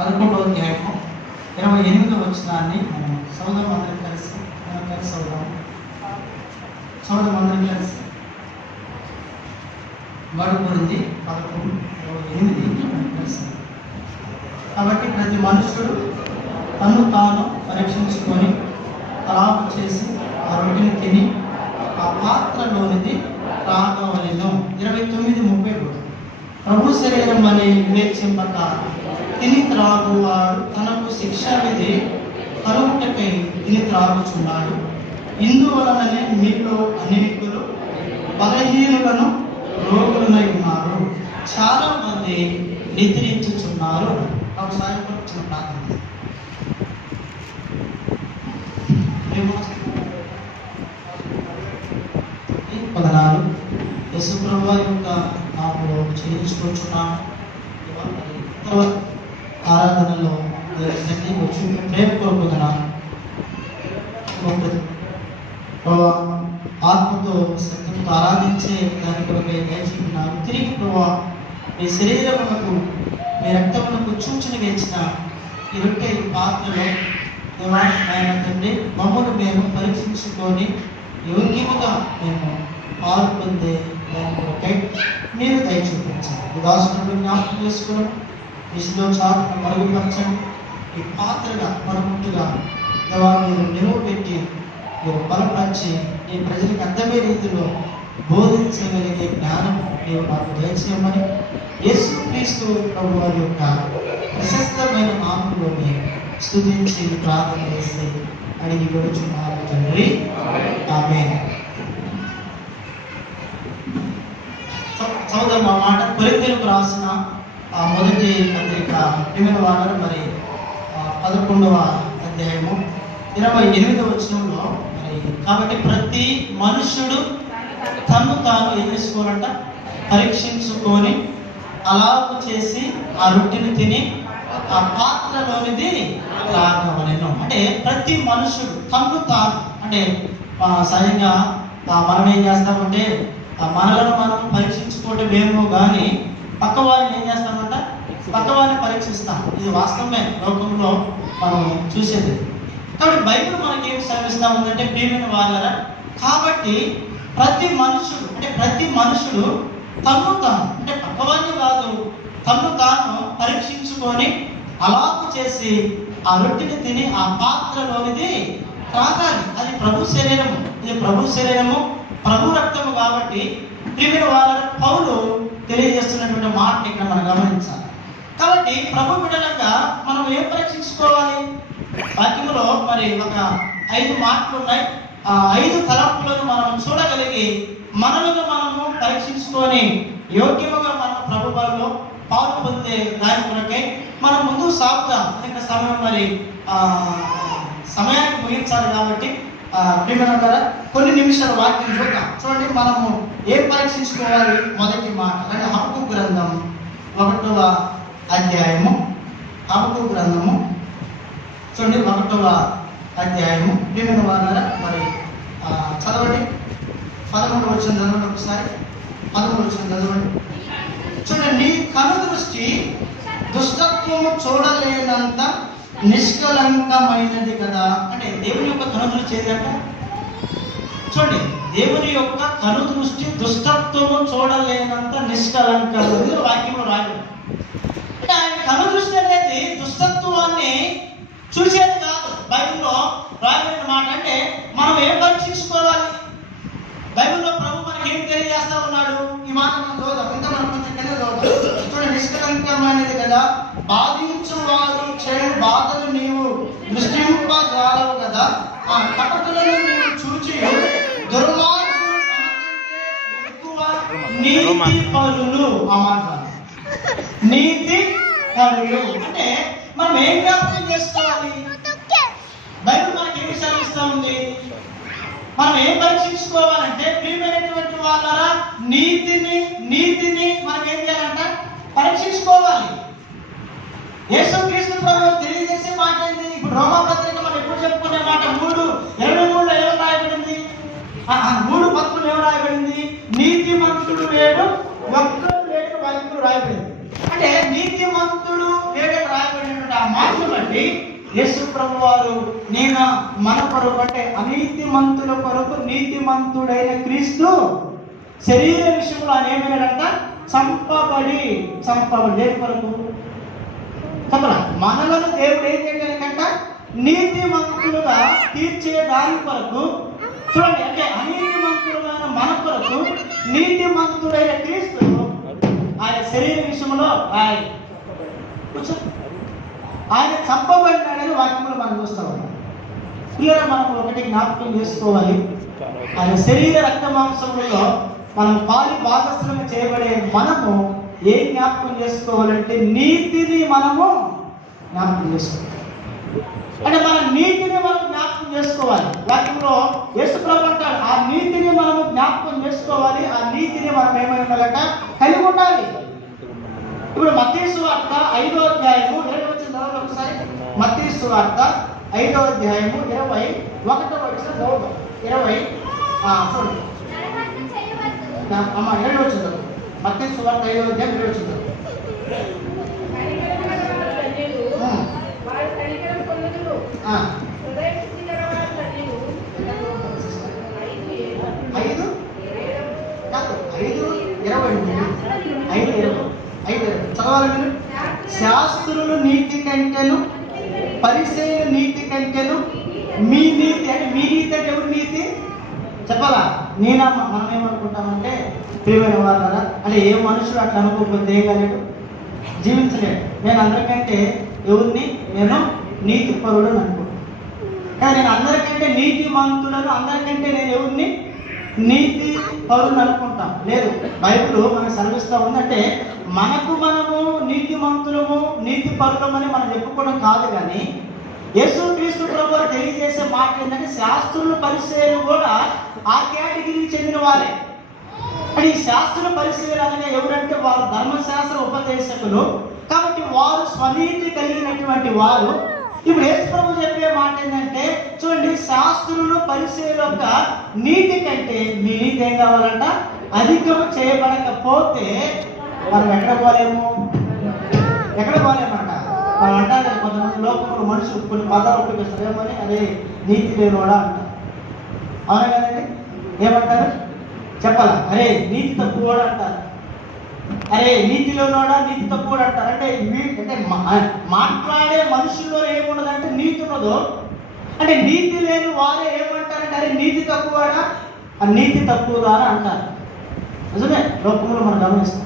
11వ అధ్యాయము 28వ వచనాన్ని మనం సోదరం అందరం కలిసి సోదరం అందరం కలిసి మరుగురింది 11:28 కలిసి. కాబట్టి ప్రతి మనుషుడు తను తాను పరీక్షించుకొని త్రాగు చేసి ఆ రొట్టెని తిని ఆ పాత్రలోనిది త్రాగవలెను. 29:30 ప్రభు శరీరం అని వివేచింపక తిని త్రాగువాడు తనకు శిక్షా విధి కలుగుటకై తిని త్రాగుచున్నాడు. ఇందువలననే మీలో అనేకులు బలహీనులను రోగులనై ఉన్నారు, చాలా మంది నిద్రించుచున్నారు. ఒకసారి చిన్న ప్రార్థన. పదనాలు యేసు ప్రభువు యొక్క నామములో చేయించుకుంటున్నాను. ఆరాధనలో వచ్చి ప్రేమ కోరుకుంటున్నాను. ఆత్మతో శక్తితో ఆరాధించే దాని కొరకై దయచేస్తున్నాను. తిరిగి ప్రభు మీ శరీరమునకు మీ రక్తమునకు సూచనగా ఇచ్చిన ఈ రొట్టె పాత్రలో దేవా ఆయన తండ్రి మమ్మల్ని మేము పరీక్షించుకొని యోగ్యముగా మేము పాలు పొందే దాని కొరకై మీరు దయ చూపించండి. ఉదాహరణకు జ్ఞాపకం చేసుకోవడం విషయంలో చాటును మరుగుపరచండి. ఈ పాత్రగా మరుగుట్టుగా దేవా మీరు నిలువబెట్టి మీరు బలపరిచి ఈ ప్రజలకు అర్థమయ్యే రీతిలో బోధించగలిగే జ్ఞానం మీరు మాకు దయచేయమని యేసుక్రీస్తు ప్రభు వారి యొక్క ప్రశస్తమైన నామములోనే స్తుతించి ప్రార్థన చేసి అడిగి వేడుచున్నాము తండ్రి, ఆమేన్. చదువుదాం ఆ మాట. కొరింథీయులకు రాసిన మొదటి పత్రిక ప్రియమైన వారు మరి 11వ అధ్యాయము 28వ వచనంలో మరి కాబట్టి ప్రతి మనుష్యుడు తను తాను ఏం చేసుకోవాలంట, పరీక్షించుకొని అలాగు చేసి ఆ రొట్టెని తిని ఆ పాత్రలోనిది త్రాగవలెను. అంటే ప్రతి మనుషుడు తను తాను అంటే సహజంగా మనం ఏం చేస్తామంటే మనలను మనం పరీక్షించుకోవటం ఏమో కానీ పక్క వారిని ఏం చేస్తామంట, పక్క వారిని పరీక్షిస్తాం. ఇది వాస్తవమే, లోకంలో మనం చూసేది. కాబట్టి బైబిల్ మనకి ఏం శ్రమిస్తా ఉందంటే ప్రియమైన వాళ్ళరా, కాబట్టి ప్రతి మనుషుడు తను తాను అంటే పక్కవాడిని కాదు, తను తాను పరీక్షించుకొని అలాగు చేసి ఆ రొట్టెని తిని ఆ పాత్రలోనిది త్రాగాలి. అది ప్రభు శరీరము, ఇది ప్రభు శరీరము, ప్రభు రక్తము. కాబట్టి ప్రియమైన వాళ్ళ పౌలు తెలియజేస్తున్నటువంటి మాటని ఇక్కడ మనం గమనించాలి. కాబట్టి ప్రభు బిడ్డలంగా మనం ఏం పరీక్షించుకోవాలి? వాక్యంలో మరి ఒక 5 మాటలు ఉన్నాయి. ఆ 5 తలంపులను మనం చూడగలిగి మనలను మనము పరీక్షించుకొని యోగ్యముగా మనం ప్రభు బలలో పాలు పొందే దాని కొరకై మనం ముందుకు సాగుదాం. ఇంకా సమయం మరి సమయానికి ముగించాలి కాబట్టి ప్రియమైన ద్వారా కొన్ని నిమిషాల వాక్యం చూద్దాం. చూడండి, మనము ఏం పరీక్షించుకోవాలి? మొదటి మాట అంటే హబక్కూకు గ్రంథం 1వ అధ్యాయము. హబక్కూకు గ్రంథము చూడండి 1వ అధ్యాయము. ప్రియమైన వారు మరి చదవండి. 13వ వచనం చదవండి ఒకసారి. 13వ వచనం చదవండి. చూడండి, నీ కను దృష్టి దుష్టత్వము చూడలేనంత నిష్కలంకమైనది కదా. అంటే దేవుని యొక్క కను దృష్టి ఏంటంటే, చూడండి, దేవుని యొక్క కను దృష్టి దుష్టత్వము చూడలేనంత నిష్కలంకమైనది వాక్యంలో రాయబడింది. అంటే ఆయన కను దృష్టి అనేది దుష్టత్వాన్ని చూసేది కాదు. బైబిల్లో రాయబడిన మాట. అంటే మనం ఏం పరీక్షించుకోవాలి? బైబిల్లో ప్రభు మనకి ఏం తెలియజేస్తా ఉన్నాడు? ఈ మాట మనం చదువుదాం. ఇంత మనం కొంచెం కింద చదువుదాం. చూడండి, నిష్కలంకమైనది కదా, బాధించు వారు చేయు బాధలు నీవు దృష్టింపజాలవు కదా, ఆ కపటులను నీవు చూచి దుర్మార్గులు ఎక్కువ నీతి పరులు. ఆ మాట నీతి పరులు అంటే మనం ఏం జ్ఞాపకం చేసుకోవాలి? బైబిల్ మనకి ఏమి సెలవిస్తా ఉంది? మనం ఏం పరీక్షించుకోవాలంటే ప్రియమైనటువంటి వాళ్ళరా, నీతిని మనం ఏం చేయాలంట, పరీక్షించుకోవాలి. యేసుక్రీస్తు ప్రభువు తెలియజేసే మాట ఏంటి? ఇప్పుడు రోమా పత్రిక మనం ఎప్పుడు చెప్పుకునే మాట 3:23లో ఏం రాయబడింది? 3:10 ఏం రాయబడింది? నీతిమంతుడు లేడు, ఒక్కడు లేడు బైబిల్ రాయబడింది. అంటే నీతిమంతుడు లేడని రాయబడినటువంటి మాటను బట్టి యేసు ప్రభు వారు నేను మన కొరకు అంటే అనీతిమంతుల కొరకు నీతిమంతుడైన క్రీస్తు శరీర విషయంలో ఆయన ఏమైనాడంట? చంపబడి దేని కొరకు చెప్పలా? మనలను దేవుడు ఏం చేయడానికంట? నీతిమంతులుగా తీర్చే దాని కొరకు. చూడండి, అంటే అనీతిమంతులమైన మన కొరకు నీతిమంతుడైన క్రీస్తు ఆయన శరీర విషయంలో ఆయన చంపబడినాడని వాక్యంలో మనం చూస్తాం. పిల్లలు మనం ఒకటి జ్ఞాపకం చేసుకోవాలి, ఆయన శరీర రక్త మాంసములలో మనం పాలి భాగస్థులుగా చేయబడే మనము ఏం జ్ఞాపకం చేసుకోవాలంటే నీతిని మనము జ్ఞాపకం చేసుకోవాలి. అంటే మన నీతిని మనం జ్ఞాపకం చేసుకోవాలి. వాక్యంలో యేసు ప్రభు అంటాడు, ఆ నీతిని మనము జ్ఞాపకం చేసుకోవాలి. ఆ నీతిని మనం ఏమైనా కలిగి ఉండాలి. ఇప్పుడు మత్తయి సువార్త 5వ అధ్యాయము 20వ వచనం ఒకసారి. మత్తయి సువార్త 5వ అధ్యాయము 21వ వచనం 20 చూడండి అమ్మ 20వ వచనం. మత్తయి సువార్త 5వ అధ్యాయం 20వ వచనం. 5:20 చదవాలి మీరు. శాస్త్రులు నీతి కంటేను పరిసయ్యుల నీతి కంటేను మీ నీతి. అంటే మీ నీతి అంటే ఎవరి నీతి చెప్పాలా? మనం ఏమనుకుంటామంటే ప్రియమైన వాళ్ళ అంటే ఏ మనుషులు అట్లా అనుకోకపోతే ఏం కాలేడు, జీవించలేడు. నేను అందరికంటే ఎవరిని నేను నీతి పరుడు అని అనుకుంటాను. కానీ నేను అందరికంటే నీతి మంతులను, అందరికంటే నేను ఎవరిని నీతి పరులు అనుకుంటాం. లేదు, బైబిల్ మనకు సెలవిస్తూ ఉందంటే మనకు మనము నీతి మంతులము నీతి పరులమని మనం చెప్పుకోవడం కాదు. కానీ యేసు క్రీస్తు ప్రభువు తెలియజేసే మాట ఏంటంటే శాస్త్రులు పరిచయాలు కూడా ఆ కేటగిరీకి చెందిన వారే. అంటే ఈ శాస్త్రుల పరిచయాలు అనగా ఎవరంటే వారు ధర్మశాస్త్ర ఉపదేశకులు కాబట్టి వారు స్వనీతి కలిగినటువంటి వారు. ఇప్పుడు యేసు ప్రభు చెప్పే మాట ఏంటంటే చూడండి, శాస్త్రులు పరిచయాల యొక్క నీతి కంటే మీ నీతి ఏం కావాలంట? అధికము చేయబడకపోతే మనం ఎక్కడ పోలేము అంట. మనం అంటారు కొంతమంది లోకంలో మనుషులు కొన్ని పదాలు ఉపయోగిస్తారు. ఏమని? అదే నీతి లేనివాడా అంటారు. అవునా కదండి? ఏమంటారు చెప్పాలా? అరే నీతి తక్కువడా అంటారు. అరే నీతిలోనోడా నీతి తక్కువడా అంటారు. అంటే మాట్లాడే మనుషుల్లో ఏమున్నదంటే నీతి ఉన్నదో, అంటే నీతి లేని వారే ఏమంటారంటే అరే నీతి తక్కువడా, ఆ నీతి తక్కువదా అని అంటారు. నిజమే, లోకంలో మనం గమనిస్తాం.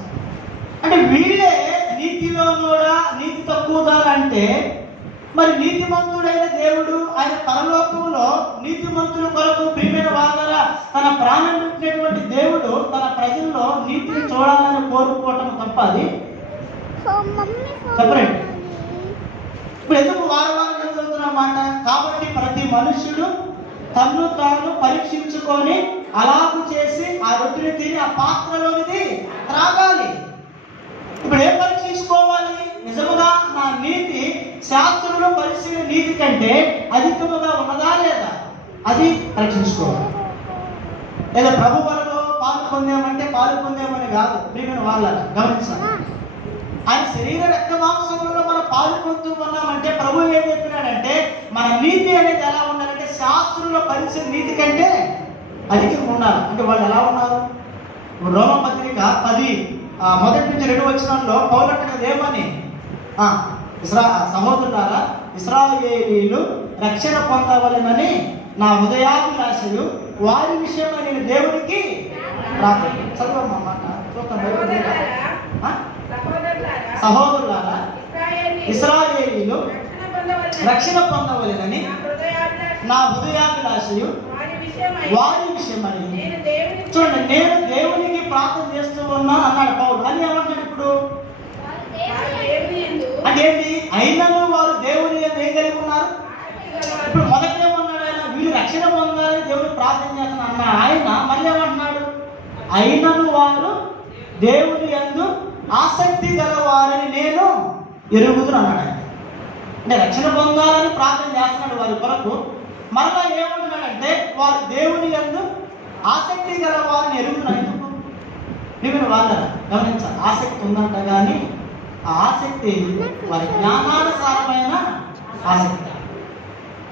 అంటే వీళ్ళే నీతిలోనోడా నీతి తక్కువదా అంటే మరి నీతిమంతుడైన దేవుడు ఆయన పరలోకంలో నీతిమంతుల కొరకు ప్రియమైన వాళ్ళ తన ప్రాణం పెట్టినటువంటి దేవుడు తన ప్రజల్లో నీతిని చూడాలని కోరుకోవటం తప్ప అది చెప్పండి. ఇప్పుడు ఎందుకు వారం చదువుతున్నమాట? కాబట్టి ప్రతి మనుష్యుడు తన్ను తాను పరీక్షించుకొని అలాగు చేసి ఆ రొట్టెని తిని ఆ పాత్రలోనిది త్రాగాలి. ఇప్పుడు ఏం పరీక్షించుకోవాలి? నిజముగా నా నీతి శాస్త్రులు పరిశీలన నీతి కంటే అధికముగా ఉన్నదా లేదా అది పరీక్షించుకోవాలి. లేదా ప్రభు వలలో పాలు పొందామని కాదు. ప్రియమైన వాళ్ళ గమనించాలి, ఆయన శరీర రక్త మాంసములలో మనం పాలు పొందుతూ ఉన్నామంటే ప్రభు ఏం చెప్పినాడంటే మన నీతి అనేది ఎలా ఉండాలంటే శాస్త్రుల పరిశీలన నీతి కంటే అధికంగా ఉండాలి. అంటే వాళ్ళు ఎలా ఉన్నారు? రోమపత్రిక 10:1-2 వచనంలో పౌలు అంటాడు ఏమని? సహోదరులారా, ఇశ్రాయేలీయులు రక్షణ పొందవలెనని నా హృదయాభిలాషయు వారి విషయమై నేను దేవునికి చదవమాట. సహోదరులారా, ఇశ్రాయేలీయులు రక్షణ పొందవలెనని నా హృదయాభిలాషయు వారి విషయమై చూడండి నేను దేవునికి ప్రార్థన చేస్తూ ఉన్నా అన్నాడు పౌలు. అని ఏమంటాడు ఇప్పుడు? అంటే ఏంటి? అయినను వారు దేవుని ఏం కలిగి ఉన్నారు? ఇప్పుడు మొదట ఏమన్నాడు ఆయన? వీళ్ళు రక్షణ పొందాలని దేవుని ప్రార్థన చేస్తున్నా అన్న ఆయన మళ్ళీ ఏమంటున్నాడు? అయినను వారు దేవుని యందు ఆసక్తి గలవారని నేను ఎరుగుదును అన్నాడు ఆయన. అంటే రక్షణ పొందాలని ప్రార్థన చేస్తున్నాడు వారి కొరకు. మరలా ఏమంటున్నాడంటే వారు దేవుని యందు ఆసక్తి గలవారని ఎరుగుతున్నారు. ఎందుకు? మీరు వాళ్ళ గమనించాలి, ఆసక్తి ఉందంట కానీ ఆ ఆసక్తి వారి జ్ఞానానుసారమైన ఆసక్తి.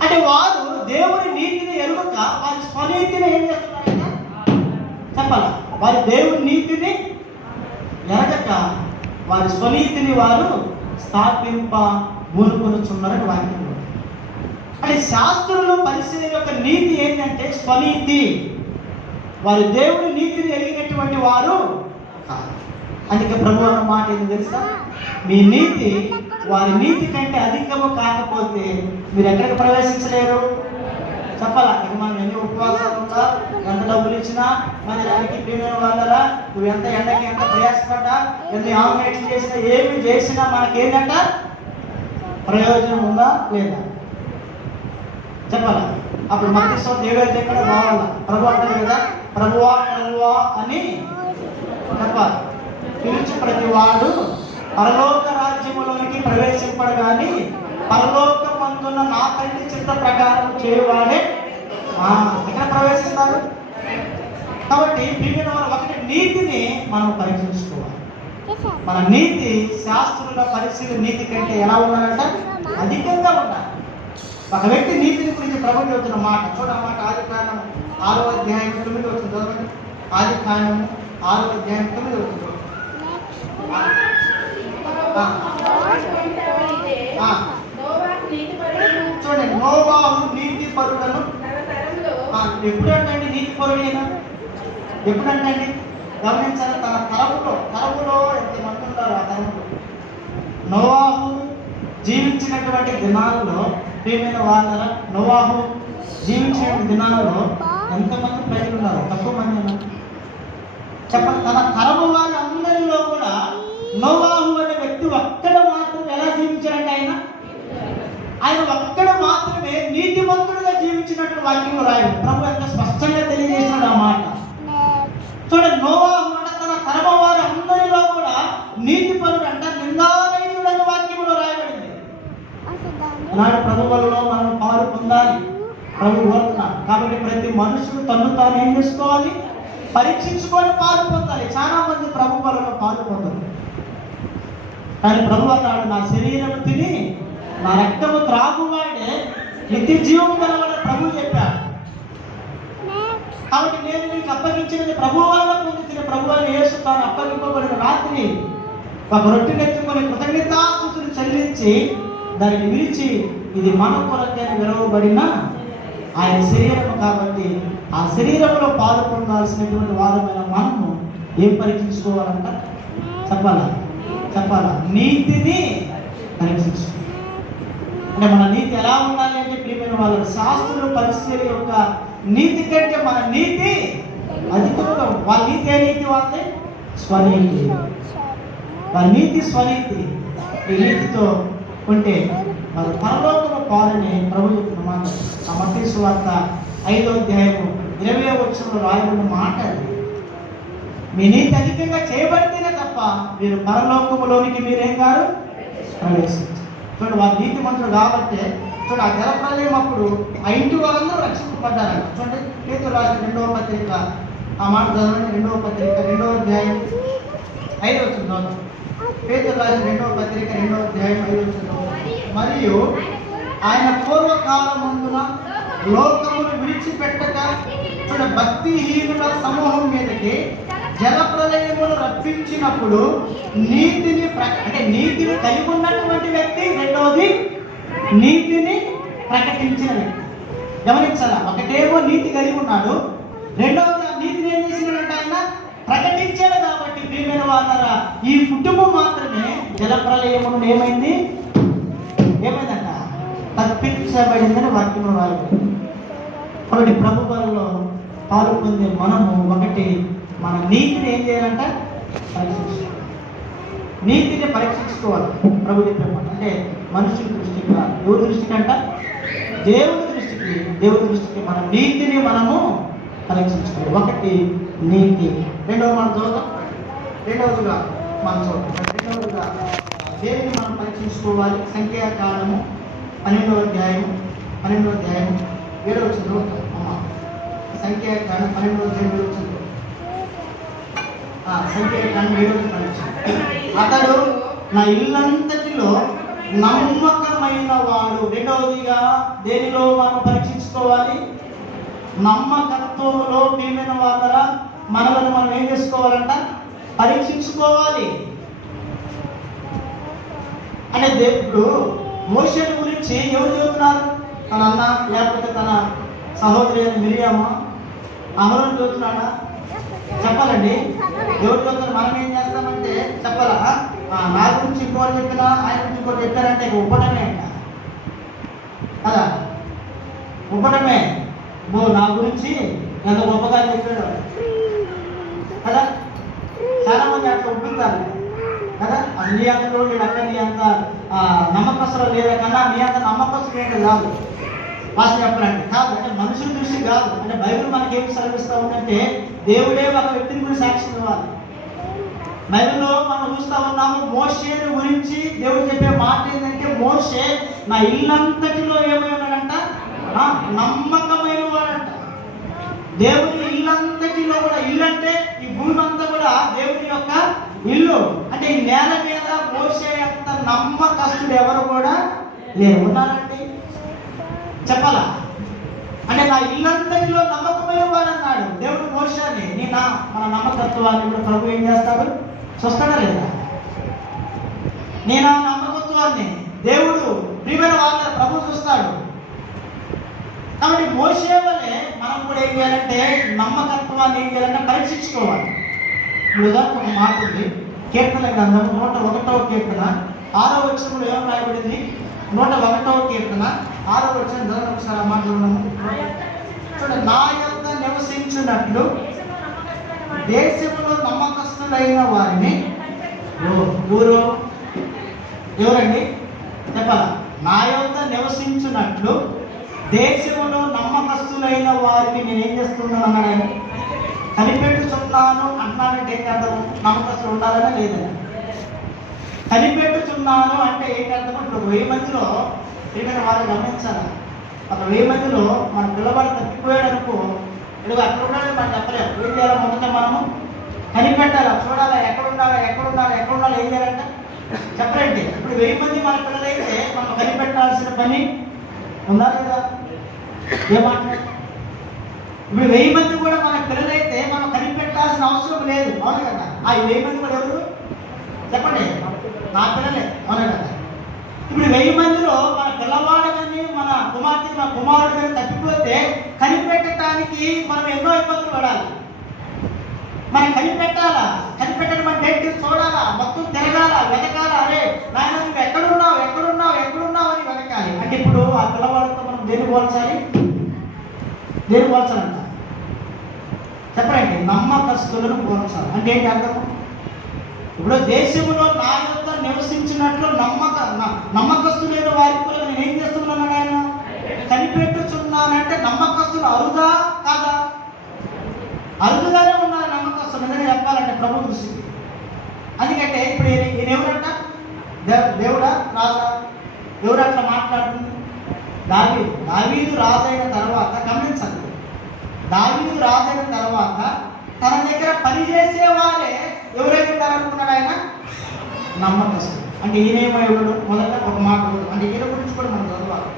అంటే వారు దేవుని నీతిని ఎరుగక వారి స్వనీతిని ఏం చేస్తున్నారంటే చెప్పాలి. వారి దేవుని నీతిని ఎరగక వారి స్వనీతిని వారు స్థాపింప మూనుకొనుచున్నారని వాక్యం. అంటే శాస్త్రులు పరిశీలన యొక్క నీతి ఏంటంటే స్వనీతి. వారి దేవుని నీతిని ఎరిగినటువంటి వారు కాదు. అందుకే ప్రభు అన్న మాట ఏంటి తెలుసా? మీ నీతి వారి నీతి కంటే అధికము కాకపోతే మీరు ఎక్కడికి ప్రవేశించలేరు. చెప్పాలా? ఇక మనం ఎన్ని ఉపవాసాలు ఉందా, ఎంత డబ్బులు ఇచ్చినా మన దానికి ప్రియమైన వాళ్ళరా, నువ్వు ఎంత ఎండకి ఎంత ప్రయాసపడ్డా, ఎన్ని ఆమ్లెట్లు చేసినా, ఏమి చేసినా మనకేంటంట ప్రయోజనం ఉందా లేదా? చెప్పాలా? అప్పుడు మధ్యస్థం దేవుడి దగ్గర రావాలా. ప్రభు అంటారు కదా, ప్రభువా ప్రభువా అని చెప్పాలి. పిలిచి ప్రతి వాడు పరలోక రాజ్యములోనికి ప్రవేశింపడు కానీ పరలోకమందున్న నా తండ్రి చిత్త ప్రకారం చేయువాడే ఎక్కడ ప్రవేశిస్తారు. కాబట్టి ప్రియమైన వారు ఒకటి నీతిని మనం పరీక్షించుకోవాలి. మన నీతి శాస్త్రుల పరిశీలన నీతి కంటే ఎలా ఉండాలంట? అధికంగా ఉండాలి. ఒక వ్యక్తి నీతిని గురించి ప్రభు చెబుతున్న మాట చూడ మాట ఆదికాండం 6వ అధ్యాయం 9 వచ్చింది చదవండి. ఆదికాండం 6వ అధ్యాయం 9 వచ్చింది. చూడండి, నోవాహు నీతి పరుడను. ఎప్పుడంటండి నీతి పరుడైనా? ఎప్పుడంటండి గమనించాలి. తన తరములో ఎంతమంది ఉన్నారు ఆ తరములో. నోవాహు జీవించినటువంటి దినాల్లో ప్రియమైన వాళ్ళ నోవాహు జీవించిన దినాల్లో ఎంతమంది ప్రజలు ఉన్నారు? తక్కువ మంది ఉన్నారు. చెప్పండి. తన తరము వారి అందరిలో కూడా నోవాహు అనే వ్యక్తి ఒక్కడ మాత్రం ఎలా జీవించారంటే ఆయన ఒక్కడ మాత్రమే నీతిమంతుడుగా జీవించినట్టు వాక్యంలో రాయడు. ప్రభు ఎంత స్పష్టంగా తెలియజేసినాడు ఆ మాట. చూడండి, నోవాహు అంటే తన తరము వారి అందరిలో కూడా నీతిపరుడు అంట నిందారహితుడని వాక్యంలో రాయబడింది. నాడు ప్రభువులలో మనం పాలు పొందాలి ప్రభు కోరుతున్నాడు. కాబట్టి ప్రతి మనుషులు తను తాను ఏం చేసుకోవాలి? పరీక్షించుకొని పాలు పొందాలి. చాలా మంది ప్రభువులలో పాలు పొందరు. కానీ ప్రభు అన్నాడు, నా శరీరం తిని నా రక్తము త్రాగువాడే నిత్య జీవం కలవాలని ప్రభు చెప్పాడు. కాబట్టి నేను నీకు అప్పగించినది ప్రభు వల్ల పొందుతున్న ప్రభు అని యేసు తాను అప్పగింపబడిన రాత్రి ఒక రొట్టెనెత్తుకొని కృతజ్ఞతాస్తుతులు చెల్లించి దానిని విరిచి ఇది మన కొరకైన విరవబడిన ఆయన శరీరము కాబట్టి ఆ శరీరంలో పాలు పొందాల్సినటువంటి వారమైన మనము ఏం పరీక్షించుకోవాలంట? చెప్పాలా? నీతిని పరీక్షించుకోవాలి. అంటే మన నీతి ఎలా ఉండాలి అంటే ప్రియమైన వాళ్ళ శాస్త్రుల పరిస్థితుల యొక్క నీతి కంటే మన నీతి అధికంగా. వాళ్ళ నీతి ఏ నీతి? వాళ్ళది స్వనీతి. వాళ్ళ నీతి స్వనీతి. ఈ నీతితో ఉంటే మరి పరలోకము పాలని ప్రభు చెప్తున్న మాట. ఆ మత్తయి సువార్త 5వ అధ్యాయము 20వ వచనంలో రాయబడిన మాట. మీ నీతి అధికంగా చేయబడితేనే తప్ప మీరు పరలోకములోనికి మీరేం కాదు ప్రవేశించారు. చూడండి, వారి నీతి మంత్రులు కాబట్టి చూడండి, ఆ జలప్రలయం అప్పుడు ఆ ఇంటి వాళ్ళందరూ రక్షింపబడ్డారంట. చూడండి, పేతురు రాసిన 2వ పత్రిక ఆ మాట చదవండి. 2వ పత్రిక 2వ అధ్యాయం 5వ వచనం. పేతురు రాసిన 2వ పత్రిక 2వ అధ్యాయం 5వ వచనం. మరియు ఆయన పూర్వకాలమందున లోకమును విడిచిపెట్టక చూడ భక్తిహీనుల సమూహం మీదకి జలప్రలయమును రప్పించినప్పుడు నీతిని అంటే నీతిని కలిగి ఉన్నటువంటి వ్యక్తి, రెండవది నీతిని ప్రకటించిన వ్యక్తి. గమనించాలా? ఒకటేమో నీతి కలిగి ఉన్నాడు, రెండవది నీతిని ఏం చేసినాడంటే ఆయన ప్రకటించాడు. కాబట్టి ప్రియమైన వాళ్ళరా, ఈ కుటుంబం మాత్రమే జలప్రలయమును ఏమైందంట తప్పించబడిందని వాక్యంలో రాయబడింది. కాబట్టి ప్రభువులలో పాలు పొందే మనము ఒకటి మన నీతిని ఏం చేయాలంట? పరీక్షించుకోవాలి. నీతిని పరీక్షించుకోవాలి. ప్రభు చెప్పారు అంటే మనుషుల దృష్టికి, ఎవరి దృష్టికి అంట? దేవుడి దృష్టికి మన నీతిని మనము పరీక్షించుకోవాలి. ఒకటి నీతి. రెండవ మనం చూద్దాం. రెండవదిగా దేనిని మనం పరీక్షించుకోవాలి? సంఖ్యాకాండము 12వ అధ్యాయం 7వ వచనం. సంఖ్యాకాండం 12వ అధ్యాయం 7వ వచనం. సంఖ్యాకాండం 7వ వచనం. అతడు నా ఇల్లంతటిలో నమ్మకమైన వాడు. రెండవదిగా దేనిలో మనం పరీక్షించుకోవాలి? నమ్మకత్వంలో. ప్రియమైన వాళ్ళ మనలను మనం ఏం చేసుకోవాలంట? పరీక్షించుకోవాలి. అంటే దేవుడు మోషేని గురించి ఎవరు చెబుతున్నారు? తన అన్న లేకపోతే తన సహోదరి మిరియామా, అహరోను చెబుతున్నాడా? చెప్పాలండి. ఎవరు చెబుతున్నారు? మనం ఏం చేస్తామంటే చెప్పాలా? నా గురించి ఇంకోటి చెప్పినా ఆయన గురించి ఇంకోటి చెప్పారంటే ఉప్పటమే అంట కదా, ఉప్పటమే. నా గురించి ఎంత గొప్పగా చెప్పాడు కదా. చాలా మంది అట్లా ఒప్పుతారు కదా. అది నీ అంత వీడు అక్కడ నీ అంత నమ్మకస్తులు లేదా కన్నా నీ అంత నమ్మకస్తులు ఏంటో కాదు భాష చెప్పాలంటే కాదు. అంటే మనుషుల దృష్టి కాదు. అంటే బైబిల్ మనకి ఏమి సెలవిస్తూ ఉందంటే దేవుడే ఒక వ్యక్తిని గురించి సాక్ష్యం ఇవ్వాలి. బైబిల్లో మనం చూస్తూ ఉన్నాము మోషేను గురించి దేవుడు చెప్పే మాట ఏంటంటే, మోషే నా ఇల్లంతటిలో ఏమై ఉన్నాడంట? నమ్మకమైన వాడంట. దేవుని ఇల్లంతటిలో కూడా, ఇల్లు అంటే ఈ భూమి అంతా కూడా దేవుని యొక్క ఇల్లు. అంటే ఈ నేల మీద మోషే అంత నమ్మకస్తుడు ఎవరు కూడా లేరు. ఉన్నారండి చెప్పాలా? అంటే నా ఇల్లంతటిలో నమ్మకమైన వాడు అన్నాడు దేవుడు మోషేని. మన నమ్మకత్వాన్ని కూడా ప్రభు ఏం చేస్తాడు? చూస్తాడా లేదా? నేను ఆ నమ్మకత్వాన్ని దేవుడు ప్రియమైన వాళ్ళ ప్రభు చూస్తాడు. కాబట్టి మోషే వలె మనం కూడా ఏం చేయాలంటే నమ్మకత్వాన్ని ఏం చేయాలంటే పరీక్షించుకోవాలి. ఇప్పుడు ఒక మాట ఉంది, కీర్తన గ్రంథం 101వ కీర్తన 6వ వచనంలో ఏం రాయబడింది? 101వ కీర్తన 6వ వచనం చదవండి ఒకసారి. ఆ మాట చూడండి. నా యొక్క నివసించున్నట్లు దేశంలో నమ్మకస్తులైన వారిని. ఊరు ఎవరండి చెప్పాలా? నా యొక్క నివసించున్నట్లు దేశంలో నమ్మకస్తులైన వారిని నేను ఏం చేస్తున్నాను అన్నాడు ఆయన. కనిపెట్టుచున్నాను అంటున్నానంటే ఏంటి అర్థం? నమ్మకస్తులు ఉండాలనే లేదని. కనిపెట్టుచున్నాను అంటే ఏంటి అర్థం? ఇప్పుడు 1000 మందిలో ఏమైనా వారు గమనించాలి. ఒక 1000 మందిలో మన పిల్లవాడు తప్పిపోయాడు అనుకో, ఇదిగో అక్కడ ఉండాలని మనం చెప్పలేము. ఏం చేయాలి? మొదట మనము కనిపెట్టాలి, చూడాలా, ఎక్కడుండాలి ఏం చేయాలంటే చెప్పలేండి. ఇప్పుడు 1000 మంది మన పిల్లలైతే మనం కనిపెట్టాల్సిన పని ఉందా లేదా? ఏమంటారు? ఇప్పుడు 1000 మంది కూడా మన పిల్లలైతే మనం కనిపెట్టాల్సిన అవసరం లేదు. అవును కదా? ఆ 1000 మంది కూడా ఎవరు చెప్పండి? నా పిల్లలే. అవును కదా? ఇప్పుడు 1000 మందిలో మన పిల్లవాడు కానీ మన కుమార్తె మన కుమారుడు కానీ తప్పిపోతే కనిపెట్టడానికి మనం ఎన్నో ఇబ్బందులు పడాలి. మనం కనిపెట్టాలా? కనిపెట్టడం అంటే చూడాలా, మొత్తం తిరగాల, వెతకాల. అరే నాయన నువ్వు ఎక్కడున్నావు అని వెతకాలి. అంటే ఇప్పుడు ఆ పిల్లవాడితో మనం దేని పోల్చాలంట చెప్పండి? నమ్మకస్తులను పోల్చాలి. అంటే ఏంటి అర్థం? ఇప్పుడు దేశంలో నా యొక్క నివసించినట్లు నమ్మకస్తులైన వారి కూడా నేను ఏం చేస్తున్నాను? ఆయన కనిపెట్టుచున్నానంటే నమ్మకస్తులు అరుదా కాదా? అరుదుగానే ఉన్నారు నమ్మకస్తులు. నిజంగా చెప్పాలంటే ప్రభు దృష్టి. అందుకంటే ఇప్పుడు ఈయన ఎవరంట? దేవుడా రాజా? ఎవరు అట్లా మాట్లాడుతుంది? దావీదు రాజైన తర్వాత గమనించండి. దావీదు రాజైన తర్వాత తన దగ్గర పనిచేసే వారే ఎవరైతే ఉంటారనుకున్నాడు? ఆయన నమ్మకస్తుడు. అంటే ఈయనేమయ్యాడు? మొదట ఒక మాట అంటే ఈయన గురించి కూడా మనం చదవాలి.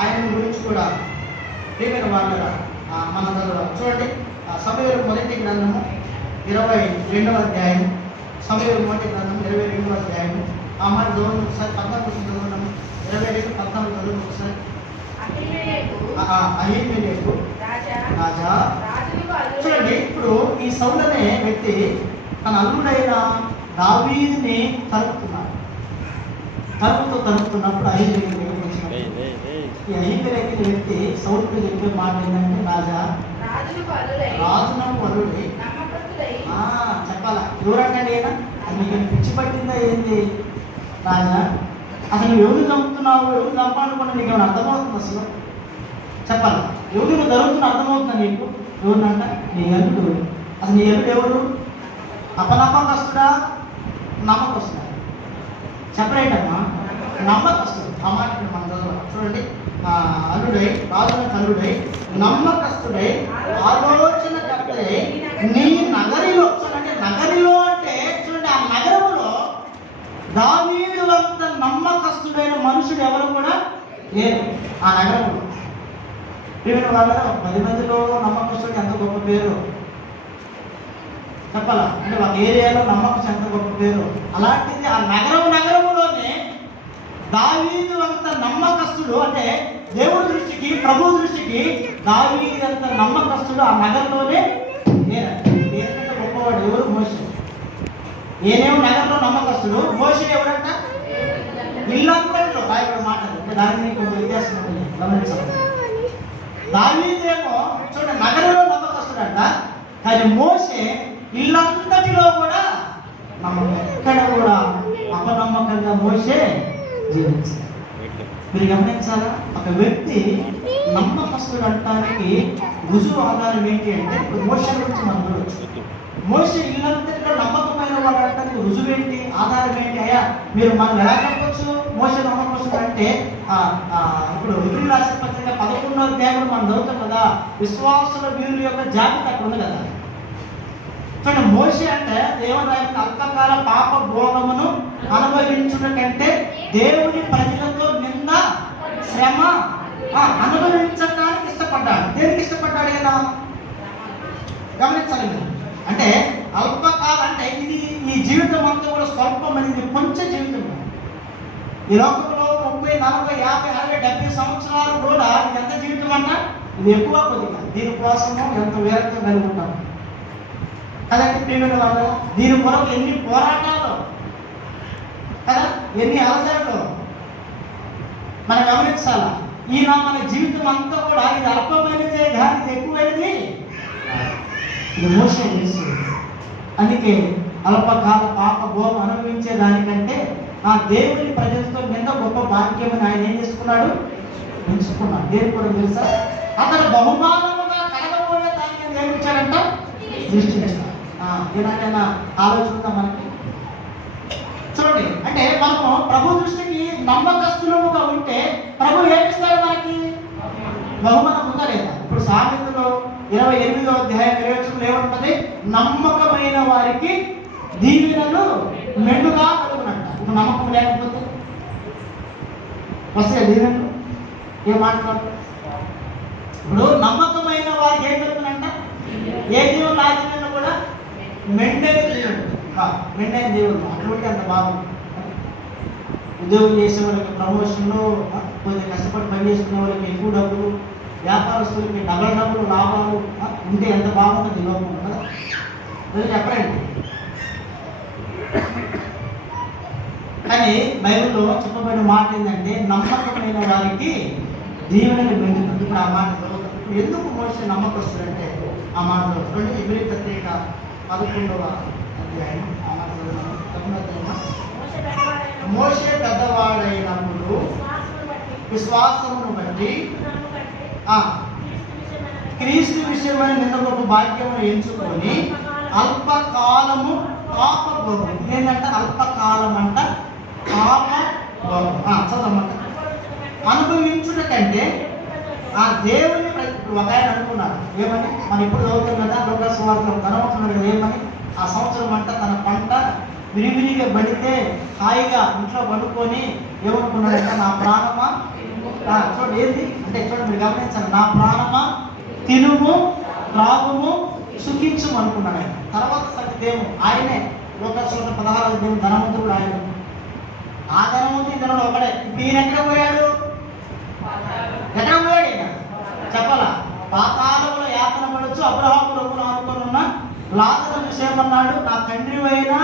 ఆయన గురించి కూడా ప్రియమైన వాళ్ళ మనం చదవాలి. చూడండి, సమూయేలు మొదటి గ్రంథము 22వ అధ్యాయం. సమూయేలు మొదటి గ్రంథం 22వ అధ్యాయం. ఆ మాట చదవండి ఒకసారి. 14 చదవడం 22-14 చదవండి ఒకసారి. అహీమెలెకు రాజా. చూడండి, ఇప్పుడు ఈ సౌలు అనే వ్యక్తి తన అల్లుడైన దావీదుని తరుపుతున్నప్పుడు అహీమెలెకు ఈ అహీమెలెకు వ్యక్తి సౌలుకు చెప్పే మాట ఏంటంటే, రాజునకు అల్లుడే చెప్పాలా? ఎవరంటే ఈయన నీకు పిచ్చి పట్టిందా ఏంటి రాజా? అసలు ఎవరు చంపుతున్నావు, ఎవరు చంపాలనుకున్నా నీకు ఏమైనా అర్థమవుతుంది? అసలు చెప్పాలి. ఎవరు నువ్వు జరుగుతున్న అర్థమవుతుందా నీకు? ఎవరినంట? నీ అల్లుడు. అసలు నీ అల్లుడు ఎవరు? అపనమ్మకస్తుడా నమ్మకస్తుడా? చెప్పలేటమ్మా నమ్మకస్తుడు. ఆ మాట మనం చదవాలి. చూడండి, అల్లుడై రాజునకు అల్లుడై నమ్మకస్తుడై ఆలోచనకర్తై నీ నగరిలో. చూడండి, నగరిలో అంటే చూడండి ఆ నగరంలో దావీదు అంత నమ్మకస్తుడు నమ్మకస్తుడైన మనుషుడు ఎవరు కూడా లేరు ఆ నగరంలో. ప్రియమైన వాళ్ళ 10 మందిలో నమ్మకస్తుడికి ఎంత గొప్ప పేరు చెప్పాలా, అంటే ఒక ఏరియాలో నమ్మకం ఎంత గొప్ప పేరు. అలాంటిది ఆ నగరంలోనే దావీదు అంత నమ్మకస్తుడు, అంటే దేవుడి దృష్టికి ప్రభు దృష్టికి దావీదు అంత నమ్మకస్తుడు ఆ నగరంలోనే లేరంటే గొప్పవాడు ఎవరు? మోషే. ఏనేమో నగరంలో నమ్మకస్తుడు, మోషే ఎవరంట? ఇల్లంతటిలో రాయబడిన మాటలు. అంటే దానికి కొంచెం వ్యత్యాసం ఉంటుంది, గమనించాలి. దావీదేమో చూడండి నగరంలో నమ్మకస్తుడు అంట, కానీ మోషే ఇల్లంతటిలో కూడా నమ్మకం. ఎక్కడ కూడా అపనమ్మకంగా మోషే జీవించాలి. మీరు గమనించాలా, ఒక వ్యక్తి నమ్మకస్తుడు అంటానికి రుజువు ఆధారం ఏంటి అంటే, ఇప్పుడు మోషే గురించి మనం చూడవచ్చు. మోషే ఇల్లంతటిలో నమ్మకమైన వాడు అంటానికి రుజువు ఏంటి, ఆధారం ఏంటి? అయ్యా మీరు మనం ఎలా చెప్పచ్చు మోషే నమ్మకస్తుడు అంటే? ఇప్పుడు ఇబ్రీ రాసిన పత్రిక 11వ అధ్యాయంలో మనం చదువుతాం కదా, విశ్వాసుల వీరుల యొక్క జాబితా అక్కడ ఉంది కదా. చూడండి మోషే అంటే దేవుని అల్పకాల పాప భోగమును అనుభవించుట కంటే దేవుని ప్రజలతో నింద శ్రమ అనుభవించడానికి ఇష్టపడ్డాడు. దేనికి ఇష్టపడ్డాడు కదా గమనించాలి మీరు. అంటే అల్పకాలం అంటే ఇది ఈ జీవితం అంతా కూడా స్వల్పమైనది, కొంచెం జీవితం. ఈ లోకంలో 30, 40, 50, 60, 70 సంవత్సరాలు కూడా ఇది ఎంత జీవితం అంట? ఇది ఎక్కువ కొద్దిగా. దీనికోసము ఎంత విరక్తం కలిగి ఉంటాం కదండి ప్రియమైన వాళ్ళు. దీని కొరకు ఎన్ని పోరాటాలు కదా, ఎన్ని అలజడులు మనం గమనించాలా. ఈయన మన జీవితం అంతా కూడా ఇది అల్పమైనదే కానీ ఇది ఎక్కువైనది ఇది మోసం చేస్తుంది. అందుకే అల్పకాల పాప భోగం అనుభవించే దానికంటే ఆ దేవుని ప్రజలతో నింద గొప్ప భాగ్యమని ఆయన ఏం చేసుకున్నాడు? ఎంచుకున్నాడు. దేని కూడా తెలుసా, అతను బహుమానముగా కలగబోయే దాన్ని ఏమిచ్చాడంట? దృష్టించాడు. ఏదైనా ఆలోచన మనకి చూడండి. అంటే మనము ప్రభు దృష్టికి నమ్మకస్తులుగా ఉంటే ప్రభు ఏమిస్తాడు మనకి? బహుమానం ఉందా లేదా? ఇప్పుడు సామెతలో 28వ అధ్యాయం 20 ఏమంటుంది? నమ్మకమైన వారికి దీవెనలు మెండుగా కలుగునంట. ఇప్పుడు నమ్మకం లేకపోతే వస్తాయి దీవెనలు? ఏం మాట్లాడు? ఇప్పుడు నమ్మకమైన వారికి ఏం కలుగునంట? ఏ దీవులు ఆ దీవెనలు కూడా మెండైన దేవుడు, మెండైన దేవుడు. అటువంటి అంత బాగుంది. ఉద్యోగం చేసే వాళ్ళకి ప్రమోషన్లు, కొద్దిగా కష్టపడి పని చేసుకునే వాళ్ళకి ఎక్కువ డబ్బులు, వ్యాపారస్తులకి డబల్ డబ్బులు లాభాలు ఉంటే ఎంత బాగుంటుంది లోపం కదా. చెప్పండి. కానీ బైబిల్లో చెప్పబడిన మాట ఏంటంటే నమ్మకమైన వారికి దీవెనలు మెండుతుంది. ఇప్పుడు ఆ మాట ఇప్పుడు ఎందుకు మోషే నమ్మకస్తుడంటే ఆ మాట చూడండి. ఇబ్రీ పత్రిక 11వ అధ్యాయం ఆ మాట మోషే పెద్దవాడైనప్పుడు విశ్వాసమును బట్టి క్రీస్తు విషయమైన నిన్న గొప్ప భాగ్యమును ఎంచుకొని అల్పకాలము పాప భోగం. ఏంటంటే అల్పకాలం అంట పాప భోగం చదవమంట అనుభవించుట కంటే ఆ దేవుని ఒక ఆయన అనుకున్నాడు. ఏమని మనం ఇప్పుడు చదువుతాం కదా, లోకస్వార్థం ధనవంతున్నాడు కదా. ఏమని ఆ సంవత్సరం అంట తన పంట విరివిరిగా పడితే హాయిగా ఇంట్లో పడుకొని ఏమనుకున్నాడంటే, నా ప్రాణమా చూడండి ఏంటి అంటే చూడండి మీరు గమనించాలి, నా ప్రాణమా తినుము త్రాగుము సుఖించు అనుకున్నాడు ఆయన. తర్వాత సంగతి ఏమో ఆయనే లోకస్వార్థ 16వ దేవుడు ధనవంతుడు ఆయన. ఆ ధనవంతుడు ధనంలో ఒకడే. ఈయన ఎక్కడ పోయాడు? ఎక్కడ పోయాడు ఈయన చెప్పాలా? పాతాళంలో యాతన పడవచ్చు. అబ్రహాము ప్రభువును ఆనుకొని ఉన్న లాజరు విషయమన్నాడు, నా తండ్రి అయినా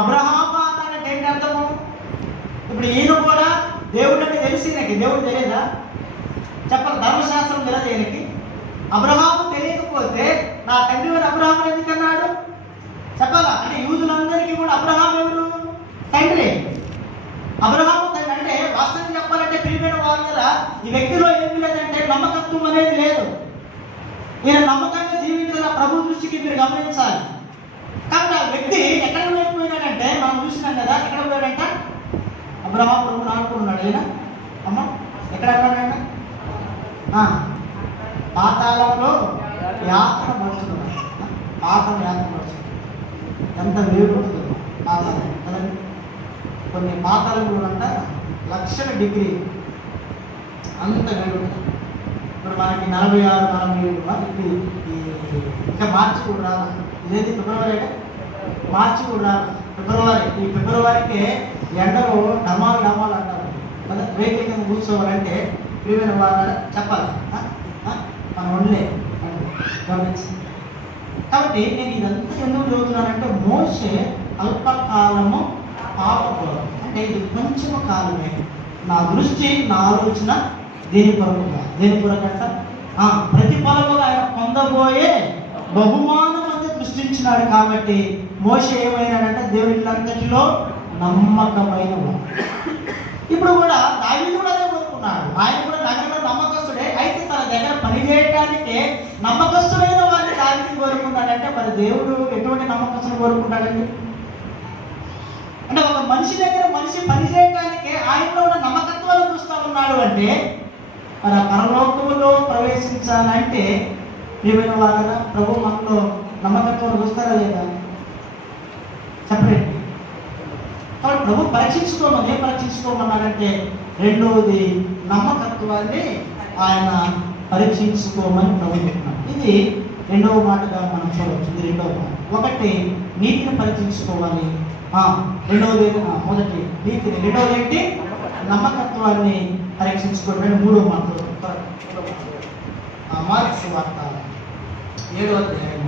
అబ్రహాము అన్నాడంటే ఏంటి అర్థము? ఇప్పుడు ఈయన కూడా దేవుడు అంటే తెలిసి ఈయనకి దేవుడు తెలియదా చెప్పాలి? ధర్మశాస్త్రం తెలియదు ఈయనకి. అబ్రహాము తెలియకపోతే నా తండ్రి అయిన అబ్రహాము ఎందుకన్నాడు చెప్పాలా? అంటే యూదులందరికీ కూడా అబ్రహాము ఎవరు? తండ్రి. అబ్రహాము తండ్రి. అంటే వాస్తవం చెప్పాలంటే ప్రియమైన వారు కదా, ఈ వ్యక్తిలో ఏమి లేదంటే నమ్మకత్వం అనేది లేదు. ఈయన నమ్మకంగా జీవించాల ప్రభు దృష్టికి మీరు గమనించాలి. కాబట్టి ఆ వ్యక్తి ఎక్కడ పోయిపోయినాడంటే మనం చూసినాం కదా, ఎక్కడ పోయాడంట? అబ్రహాము ప్రభువును ఆనుకున్నాడు. ఈయన అమ్మ ఎక్కడ అన్నాడంట? పాతాళంలో యాతన పడుతున్నాడు. పాతం యాతన పడుతుంది. ఎంత వేరు ఉంటుందో పాతాళం కదండి. కొన్ని పాతాళంలో అంట 1,00,000 డిగ్రీ అంత వేడి ఉంటుంది. ఇప్పుడు మనకి 46, 47 ఇంకా మార్చి కూడా రాదు. ఇదేంటి ఫిబ్రవరి, మార్చి కూడా రాదు. ఈ ఫిబ్రవరికి ఎండలు డమాలు అంటారు కదా. వెహికల్ కింద కూర్చోవాలంటే ప్రియమైన వాళ్ళ చెప్పాలి మన ఒళ్ళే గమనించి. కాబట్టి నేను ఇదంతా ఎందుకు చదువుతున్నానంటే మోషే అల్పకాలము పాపకులం అంటే ఇది కొంచెం కాలమే. నా దృష్టి, నా ఆలోచన దేని కొరకంట ప్రతిఫలముగా ఆయన పొందబోయే బహుమానం అంతా దృష్టించినాడు. కాబట్టి మోషే ఏమైనాడంటే దేవుళ్ళంతటిలో నమ్మకమైన వాడు. ఇప్పుడు కూడా దావీదు కూడా అదే కోరుకున్నాడు. ఆయన కూడా నగరంలో నమ్మకస్తుడే, అయితే తన దగ్గర పనిచేయటానికి నమ్మకస్తుడైన వారిని దావీదు కోరుకున్నాడంటే మరి దేవుడు ఎటువంటి నమ్మకస్తుని కోరుకుంటాడండి? అంటే ఒక మనిషి దగ్గర మనిషి పనిచేయటానికి ఆయనలో ఉన్న నమ్మకత్వాన్ని చూస్తూ ఉన్నాడు అంటే మరి ఆ పరలోకంలో ప్రవేశించాలంటే ప్రియమైన వాళ్ళగా ప్రభు మనలో నమ్మకత్వాన్ని చూస్తారా లేదా చెప్పండి. కాబట్టి ప్రభు పరీక్షించుకోమన్నాడంటే రెండవది నమ్మకత్వాన్ని ఆయన పరీక్షించుకోమని ప్రభు చెప్పినాడు. ఇది రెండవ మాటగా మనం చూడవచ్చు. ఇది రెండవ మాట. ఒకటి నీతిని పరీక్షించుకోవాలి, రెండవది మొదటి నీతిని, రెండవది ఏంటి నమ్మకత్వాన్ని పరీక్షించుకోవడం. మూడవ మాట మార్కు సువార్త 7వ అధ్యాయం,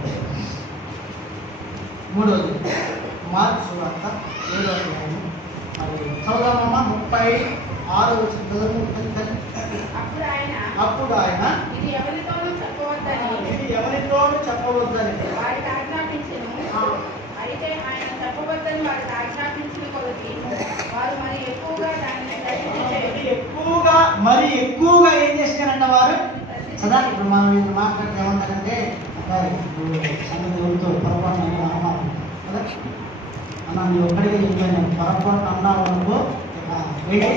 మూడవది మార్కు సువార్త 7వ అధ్యాయం. మరి చదువుదామమ్మా 36వ వచనం. అప్పుడు ఆయన ఇది ఎవరితోనూ చెప్పవద్దని వారికి ఆజ్ఞాపించెను. అయితే ఆయన చెప్పవద్దని వారికి ఆజ్ఞాపించిన కొలది వారు మరి ఎక్కువగా ఏం చేస్తారంట వారు సదా. ఇప్పుడు మనం మాట్లాడితే ఏమంటారంటే సంగతి ఎవరితో పొరపాటు అన్నాను కదా అన్న, నువ్వు ఒక్కడికే చెప్పాను, పొరపాటు అన్నావు అనుకో ఏంటి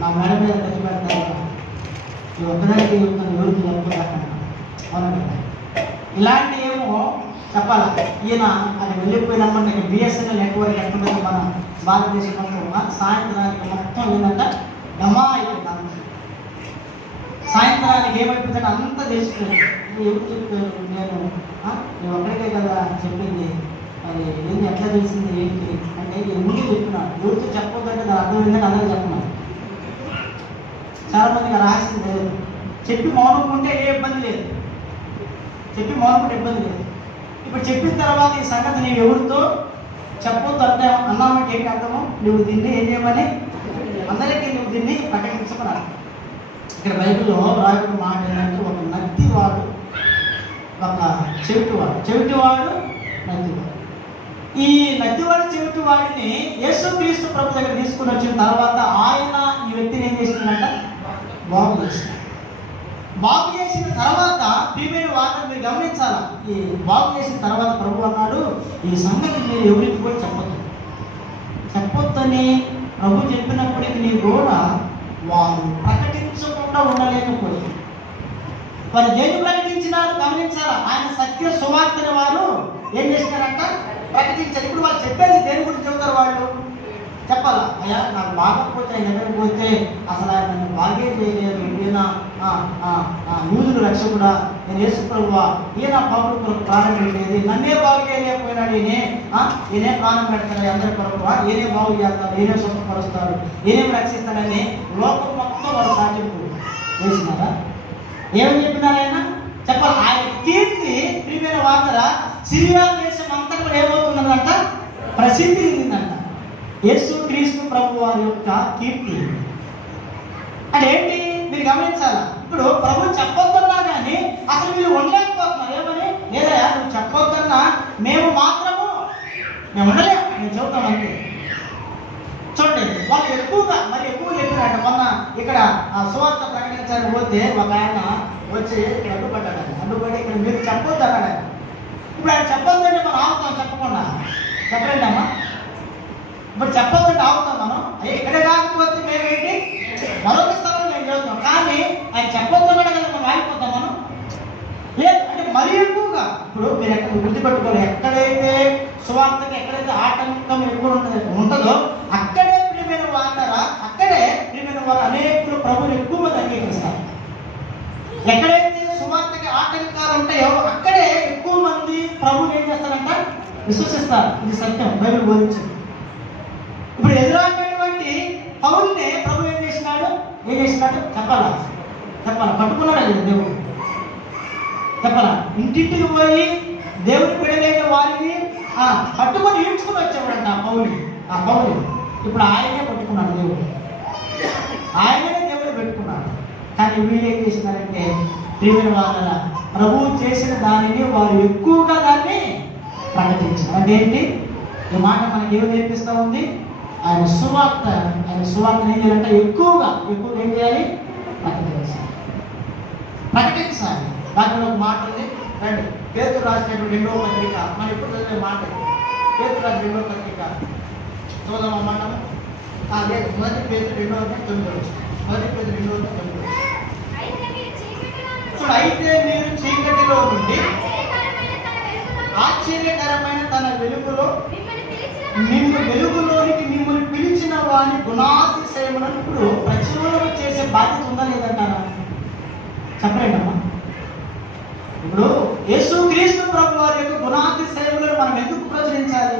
నా మేడ మీద ఖర్చు పెడతాను, నువ్వు ఒక్కదానికి చెప్తాను, ఎవరికి చెప్పుకుంటాను అవునండి. ఇలాంటి ఏమో చెప్పాలా. ఈయన అది వెళ్ళిపోయినప్పుడు బిఎస్ఎన్ఎల్ నెట్వర్క్ ఎక్కడుందో మన భారతదేశం మొత్తం సాయంత్రానికి మొత్తం ఏంటంట డమా అయిపోయింది. సాయంత్రానికి ఏమైపోతుందంటే అంతా తెలిసిపోయింది. ఎవరు చెప్పారు? నేను ఒక్కడికే కదా చెప్పింది, మరి ఏంటి ఎట్లా తెలిసింది ఏంటి అంటే ముందు చెప్తున్నాను. ఎవరితో చెప్పొద్దంటే దాని అర్థం ఏంటంటే అందరూ చెప్తున్నాను. చాలా మందికి రహస్యం లేదు. చెప్పి మౌనం ఉంటే ఏ ఇబ్బంది లేదు, ఇబ్బంది లేదు. ఇప్పుడు చెప్పిన తర్వాత ఈ సంగతి నీవు ఎవరితో చెప్పొద్దు అంటే అన్నామంటే ఏంటి అర్థము? నువ్వు దీన్ని ఏం చేయమని అందరికీ నువ్వు దీన్ని ప్రకటించమని. ఇక్కడ బైబిల్లో రాయబడిన మాట ఏంటంటే ఒక నత్తివాడు, ఒక చెవిటివాడు నత్తివాడు. ఈ నత్తివాడు చెవిటివాడిని యేసుక్రీస్తు ప్రభు దగ్గర తీసుకుని వచ్చిన తర్వాత ఆయన ఈ వ్యక్తిని ఏం చేసిందంట? బాగు చేసిన తర్వాత ప్రియమైన వాళ్ళని మీరు గమనించాలా. ఈ బాగు చేసిన తర్వాత ప్రభు అన్నాడు, ఈ సంగతి మీరు ఎవరికి కూడా చెప్పొద్దని ప్రభు చెప్పినప్పటికీ నీ కూడా వారు ప్రకటించకుండా ఉండలేకపోయింది. వారు దేని ప్రకటించినారు గమనించాలా. ఆయన సత్య సువార్తని వారు ఏం చేసినారంట? ప్రకటించారు. ఇప్పుడు వాళ్ళు చెప్పేది దేని గురించి చెబుతారు? వాళ్ళు చెప్పాలా, అయ్యా నాకు బాగపోతే ఆయన దగ్గరికి పోతే అసలు ఆయన నన్ను బాగే చేయలేదు, ఈయన యూదులు రక్షకుడా, నేను యేసు ప్రభువా, ఈయన పౌరుల కొరకు ప్రాణం పెట్టేది, నన్నే బాగు చేయలేకపోయినాడు, ఈయనే ప్రాణం పెడతాడు అందరి కొరకు, ఈయనే బాగు చేస్తాడు, ఈయనే స్వస్థపరుస్తాడు, ఈయనేం రక్షిస్తాడని లోకం మొత్తం వాళ్ళు సాధింపు చేసినారా? ఏమని చెప్పినారు ఆయన? చెప్పాలి. ఆయన కీర్తి ప్రియమైన వార్త సిరియా దేశం అంతా కూడా ఏమవుతున్నదంట? ప్రసిద్ధి చెందిందంట. యేసుక్రీస్తు ప్రభు వారి యొక్క కీర్తి అంటే ఏంటి మీరు గమనించాలా. ఇప్పుడు ప్రభు చెప్పొద్దన్నా కానీ అసలు వీళ్ళు ఉండలేకపోతున్నారు. ఏమని? లేదా నువ్వు చెప్పొద్దన్నా మేము ఉండలేము, మేము చెబుతాం అంతే. చూడండి, వాళ్ళు ఎక్కువ చెప్పినట్టు. మొన్న ఇక్కడ సువార్త ప్రకటించాలని పోతే ఒక ఆయన వచ్చి ఇక్కడ అడ్డుపడి ఇక్కడ మీరు చెప్పొద్దు అన్నాడు. ఇప్పుడు ఆయన చెప్పొద్దంటే మనం ఆగుతాం, చెప్పకుండా చెప్పండి అమ్మా. ఇప్పుడు చెప్పొద్దంటే ఆగుతాం మనం. ఇక్కడ కాకపోతే మేమేంటి మరొక స్థలంలో మేము చదువుతాం. కానీ ఆయన చెప్పొద్దన్నాడు కదా మనం ఆగిపోతాం మనం. లేదు అంటే మరీ ఎక్కువగా ఇప్పుడు మీరు ఎక్కడ గుర్తుపెట్టుకోవాలి, ఎక్కడైతే సువార్తకి ఎక్కడైతే ఆటంకం ఎక్కువ ఉంటుందో ప్రభువుని ఎక్కువ మంది అంగీకరిస్తారు. ఎక్కడైతే సువార్తకి ఆటంకాలు ఉంటాయో అక్కడే ఎక్కువ మంది ప్రభువుని ఏం చేస్తారంట, విశ్వసిస్తారు. ఇది సత్యం, బైబిల్ బోధించింది. ఇప్పుడు ఎదురాడినటువంటి పౌల్ని ప్రభు ఏం చేసినాడు చెప్పాలా పట్టుకున్నాడా లేదు దేవుడు? చెప్పాలా? ఇంటింటికి పోయి దేవుడి పిడలైన వారిని పట్టుకొని ఈడ్చుకుని వచ్చేవాడంట ఆ పౌలు. ఇప్పుడు ఆయనే పట్టుకున్నాడు దేవుడు, ఆయనే దేవుడు పెట్టుకున్నాడు. కానీ వీళ్ళు ఏం చేసినారంటే, ప్రియమైన వాళ్ళ ప్రభువు చేసిన దానిని వారు ఎక్కువగా దాన్ని ప్రకటించారు. అంటే ఏంటి? ఈ మాట మనకి ఏమి నేర్పిస్తూ ఉంది? ఆయన సువార్త ఏం చేయాలంటే ఎక్కువగా ఏం చేయాలి? ప్రకటించాలి. దాంట్లో ఒక మాట ఉంది, రండి. పేతురు రాసినటువంటి 2వ పత్రిక, మనం ఇప్పుడు చదివే మాట. పేతురు రాసిన 2వ పత్రిక చూద్దాం అన్నమాట. లేదు, మొదటి పేతురు 2వ అధ్యాయం 9. మొదటి పేతురు 2వ అధ్యాయం 9. చూడు, అయితే మీరు చీకటిలో నుండి ఆశ్చర్యకరమైన తన వెలుగులో వెలుగులోనికి మిమ్మల్ని పిలిచిన వాని గుణాతిశయములను ఇప్పుడు ప్రచురణ చేసే బాధ్యత ఉందా లేదంటారా? చెప్పలేదమ్మా. ఇప్పుడు యేసుక్రీస్తు ప్రభు వారి యొక్క గుణాతిశయములను మనం ఎందుకు ప్రచురించాలి?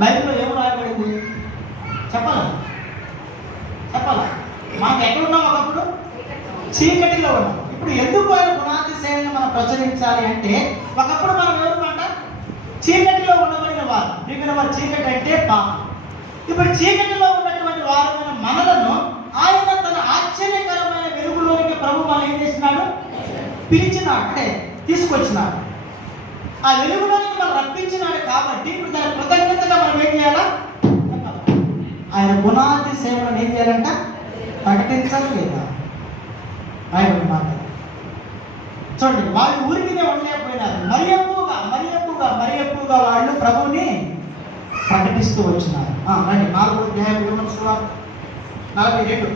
బైబిల్లో ఏం రాయబడింది? చెప్పాలా? మనకు ఎక్కడున్నాం? ఒకప్పుడు చీకటిలో ఉన్నాం. ఇప్పుడు ఎందుకు ఆయన గుణాతిశయాన్ని మనం ప్రచురించాలి అంటే, ఒకప్పుడు మనం ఎవరుమంట చీకటిలో ఉండబడిన వారు. మిగిలిన వారు చీకటి అంటే పాపం. ఇప్పుడు చీకటిలో ఉన్నటువంటి వారు మనలను ఆయన తన ఆశ్చర్యకరమైన వెలుగులోనికి ప్రభు వాళ్ళు ఏం చేసినాడు? పిలిచినాడు, అంటే తీసుకొచ్చినాడు. ఆ వెలుగులోనికి మనం రప్పించినాడు. కాబట్టి ఇప్పుడు దాని కృతజ్ఞతగా మనం ఏం చేయాలా? ఆయన గుణాతిశయములను ఏం చేయాలంట? ప్రకటించాలి లేదా? రాయబడి మాట చూడండి. వాళ్ళు ఊరికినే ఉండలేకపోయినారు. మరి ఎక్కువగా వాళ్ళు ప్రభువుని ప్రకటిస్తూ వచ్చినారు. రండి, 4వ అధ్యాయం యోహాను సువార్త 42.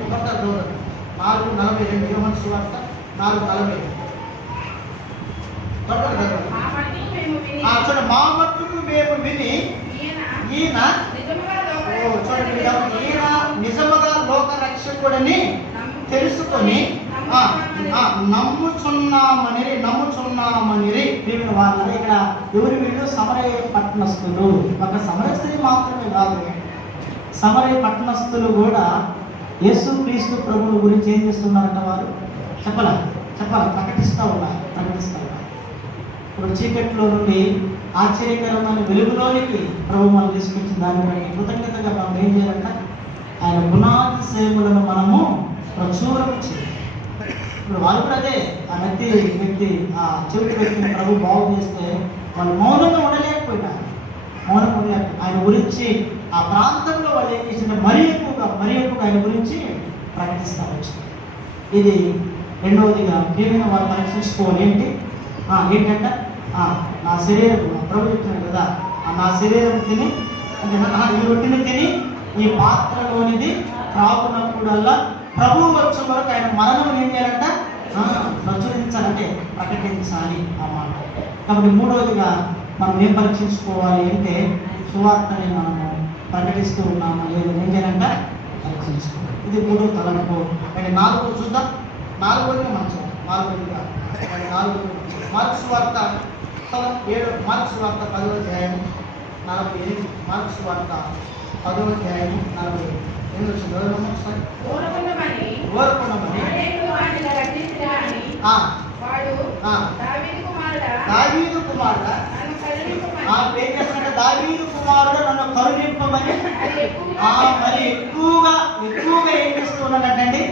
4:42 యోహాను సువార్త 4:42. చూడండి, మా మట్టుకు మేము విని ఈయన చూడండి, ఈయన నిజముగా లోక రక్షకుడని తెలుసుకొని నమ్ముచున్నామని ప్రియమైన వాళ్ళ. ఇక్కడ ఎవరు వీళ్ళు? సమరయ పట్టణస్థులు. ఒక సమరయ స్త్రీ మాత్రమే కాదు, సమరయ పట్టణస్థులు కూడా యేసుక్రీస్తు ప్రభువు గురించి ఏం చేస్తున్నారంట? వారు చెప్పాలా ప్రకటిస్తూ ఉన్నారు. ఇప్పుడు చీకట్లో నుండి ఆశ్చర్యకరమైన వెలుగులోనికి ప్రభు మనం తీసుకొచ్చిన దాన్ని బట్టి కృతజ్ఞతగా మనం ఏం చేయాలంట? ఆయన గుణాతిశయములను మనము ప్రచురం చేయాలి. ఇప్పుడు వాళ్ళు కూడా అదే, ఆ వ్యక్తి ఆ చెవిటి వ్యక్తిని ప్రభు బాగు చేస్తే వాళ్ళు మౌనంగా ఉండలేకపోయినారు. ఆయన గురించి ఆ ప్రాంతంలో వాళ్ళు ఏం చేసిన మరీ ఎక్కువగా ఆయన గురించి ప్రకటిస్తూ వచ్చారు. ఇది రెండవదిగా ప్రియమైన వాళ్ళు పరీక్షించుకోవాలి. ఏంటంటే నా శరీరం, ప్రభు చెప్తున్నాడు కదా, నా శరీరం తిని ఈ రొట్టెని తిని ఈ పాత్రలోనిది త్రాగునప్పుడల్లా ప్రభువు వచ్చే వరకు ఆయన మరణం ఏం చేయాలంట? ప్రచురించాలంటే ప్రకటించాలి అన్నమాట. కాబట్టి మూడవదిగా మనం ఏం పరీక్షించుకోవాలి అంటే, సువార్తని మనము ప్రకటిస్తూ ఉన్నామా లేదు ఏం చేయాలంట? పరీక్షించుకోవాలి. ఇది 3వ తలంపు. అంటే 4వ చూద్దాం. 4వది మనం చూద్దాం. 4వదిగా మార్క్స్ వార్త 7. మార్క్స్ వార్త 10వ అధ్యాయం 48. మార్క్స్ వార్త 10వ అధ్యాయం 48. దావీదు కుమారుడా నన్ను కరుణింపమని మరి ఎక్కువగా ఏం చేస్తూ ఉన్నాడంటండి?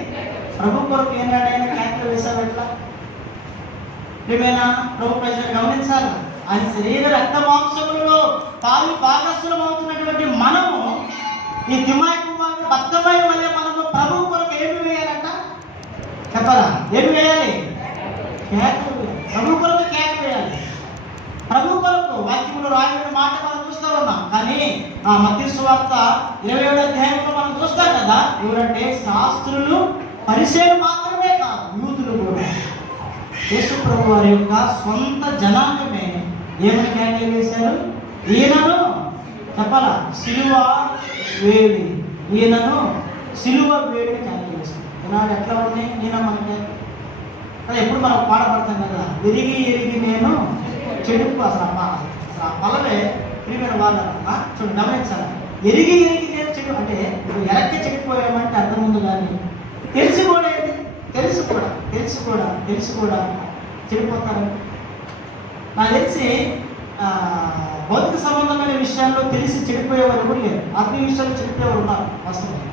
ప్రభు కొరకు ఏంటంటే కేకలు వేశారు. ఎట్లా ప్రియమైన ప్రభు ప్రజలు గమనించాలి. ఆయన శరీర రక్త మాంసములలో భాగస్థులం అవుతున్నటువంటి మనము ఈ తిమ్మాయి కుమారుడు భక్తమై వల్లే మనము ప్రభు కొరకు ఏమి వేయాలంట? చెప్పాలా? ఏమి వేయాలి? కేకలు వేయాలి. ప్రభు కొరకు కేక వేయాలి. ప్రభు కొరకు వాక్యములు రాయబడిన మాట మనం చూస్తూ ఉన్నాం. కానీ మత్తయి సువార్త 27వ అధ్యాయంలో మనం చూస్తాం కదా, ఎవరంటే శాస్త్రులు పరిసయ్యులు మాత్రమే కాదు, యూదులు కూడా. యేసు ప్రభు వారి యొక్క సొంత జనాంగమే ఏమని కేకలు వేశారు? ఈయనను సిలువ వేడి కేకలు వేశారు. ఈనాడు ఎట్లా ఉంది నేనా మనకి కదా, ఎప్పుడు మనం పాడపడతాం కదా, ఎరిగి ఎరిగి నేను చెడుపు. అసలు ఆ పల్లవే ప్రియమైన వాళ్ళు చూడండి, గమనించాలి. ఎరిగి ఎరిగి నేను చెడు అంటే ఇప్పుడు ఎలక్కి చెడిపోయామంటే అర్థం ఉంది, కానీ తెలిసి కూడా ఏంటి, తెలిసి కూడా చెడిపోతారు. నాకు తెలిసి భౌతిక సంబంధమైన విషయాల్లో తెలిసి చెడిపోయేవారు కూడా లేరు, ఆత్మీయ విషయాల్లో చెడిపోయేవారు ఉన్నారు వాస్తవం.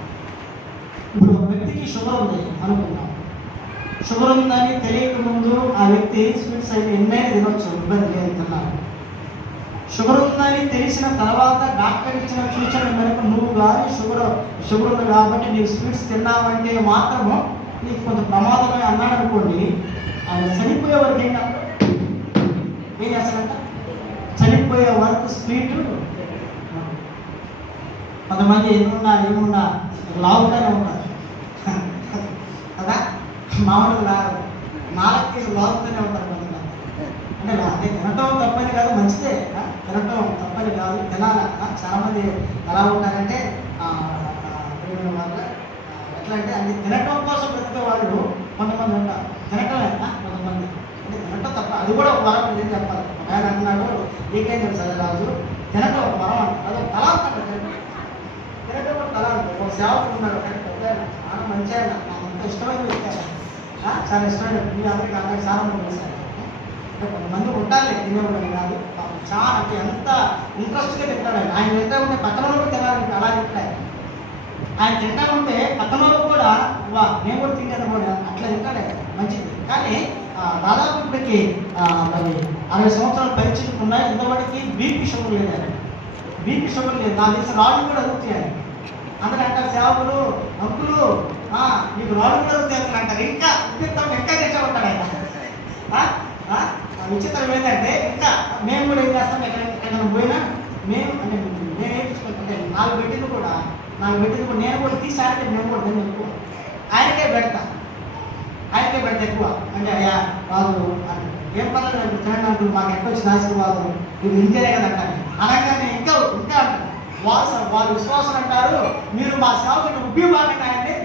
ఇప్పుడు ఒక వ్యక్తికి షుగర్ ఉంది అనుకుందాం, షుగర్ ఉందని తెలియక ముందు ఆ వ్యక్తి స్వీట్స్ అయితే ఎన్నైనా తినొచ్చు, ఇబ్బంది లేదు, తిన్నాను. షుగర్ ఉందని తెలిసిన తర్వాత డాక్టర్ ఇచ్చిన సూచన మేరకు నువ్వు కానీ షుగర్ ఉంది కాబట్టి నీవు స్వీట్స్ తిన్నావంటే మాత్రము నీకు కొంత ప్రమాదమే అన్నాడు అనుకోండి, ఆయన చనిపోయే వరకు ఏం చేస్తాడంట, చనిపోయే వరకు స్వీట్. కొంతమంది ఏమున్నా లావుగానే ఉంటారు కదా, మామూలుగా నాలుగు లావుతూనే ఉంటారు కొంతమంది. అంటే తినటం తప్పని కాదు, మంచిదే, తినటం తప్పని కాదు, తినాలి. చాలా మంది ఎలా ఉంటారంటే వాళ్ళ ఎట్లా అంటే అన్ని తినటం కోసం బ్రతికే వాళ్ళు కొంతమంది ఉంటారు. తినటమే కొంతమంది అంటే తినటం తప్ప, అది కూడా ఒక వరం ఏం చెప్పాలి. ఆయన అంటున్నాడు నీకేం తెలుసు రాజు, తినటం ఒక వరం అంట, అది ఒక తల అంటాడు. తినటం ఒక తల అంటాడు. ఒక సేవకుడు ఉన్నాడు, చాలా మంచి ఆయన, నాకు అంత ఇష్టమైన వ్యక్తి, చాలా ఇష్టమైన మీ అందరికీ అందరికీ చాలా మంది చేశారు. అంటే కొంతమంది ఉంటారులే తినేవాళ్ళు కాదు, చాలా అంటే ఎంత ఇంట్రెస్ట్గా తింటాడు ఆయన. ఆయన తింటా ఉంటే పక్కన కూడా తినాలి, అలా తింటాడు. ఆయన తింటా ఉంటే పక్కన కూడా నేను కూడా తింటాను కూడా అట్లా తింటాడు, మంచిది. కానీ దాదాపు ఇప్పటికి మరి 60 సంవత్సరాలు పరీక్షలు ఉన్నాయి, ఇంతవరకు బీపీ షుగర్ లేదు. బీపీ షుగర్ లేదు, నాకు తెలిసిన రాళ్ళు కూడా అడుగుతాయి. అందుకంటే సేవకులు అంకులు మీకు రాళ్ళు కూడా అడుగుతాయి అంటారు. ఇంకా తెచ్చామంటాడు ఆయన. విచిత్రం ఏంటంటే ఇంకా మేము కూడా ఏం చేస్తాం, ఎక్కడికైనా పోయినా మేము అంటే నేనేం చూసుకుంటే 4 పెట్టింది కూడా నేను కూడా తీసారంటే మేము కూడా నేను ఎక్కువ ఆయనకే పెడతా ఎక్కువ. అంటే అయ్యా వాళ్ళు ఏం పర్లేదు నాకు తినండి అంటూ మాకు ఎక్కడ వచ్చిన ఆశీర్వాదం ఇది ఇంతేనే కదా అంటారు. అనగానే ఇంకా అంటారు వాళ్ళు విశ్వాసం అంటారు, మీరు మా సేవకుని ఉబ్బిమాగండి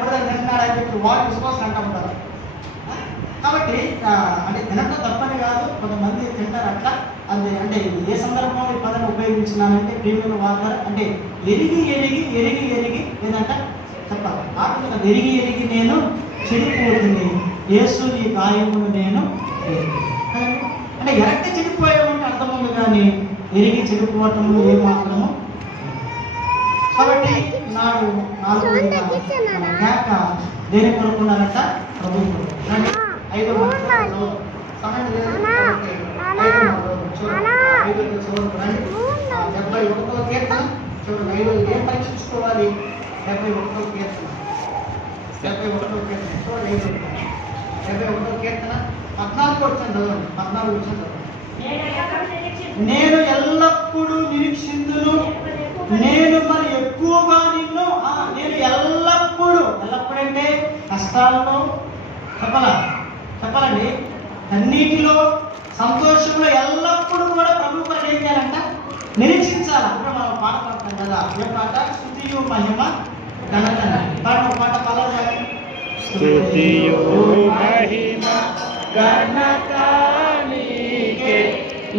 బ్రదర్ తింటున్నాడు అని చెప్పి వాళ్ళు విశ్వాసం అంటూ ఉంటారు. కాబట్టి అంటే తినటం తప్పని కాదు, కొంతమంది తింటారు అట్లా. అంటే ఏ సందర్భంలో ఈ పదాన్ని ఉపయోగించినానంటే ప్రియమైన వారు అంటే ఎరిగి ఏదంట చెప్పాలి. కాకుండా ఎరిగి నేను చెడిపోతుంది, యేసు నీ గాయమును నేను అంటే ఎరక్కి చెడిపోయామని అర్థం ఉంది, కానీ ఎరిగి చెడిపోవటంలో ఏ మాత్రము. కాబట్టి నాడు 4 దేని కొనుక్కున్నారంట ప్రభు 5 71 కీర్తన చూడండి. 5 ఏం పరీక్షించుకోవాలి, 71 కీర్తన చూడండి. 71 కీర్తన 14 వచ్చాను చదవండి, 14 వచ్చాను చదవండి. నేను ఎల్లప్పుడూ నిరీక్షించును, నేను మరి ఎక్కువగా నిన్ను నేను ఎల్లప్పుడంటే కష్టాల్లో చెప్పాలండి, అన్నిటిలో సంతోషంలో ఎల్లప్పుడూ కూడా ప్రభు పని ఏం చేయాలంట, నిరీక్షించాలి. అప్పుడు మనం పాట పాడతాం కదా, ఏ పాట, స్తుతియు మహిమ ఘనత. పాట పలాలి, స్తుతియు మహిమ ఘనత నీకే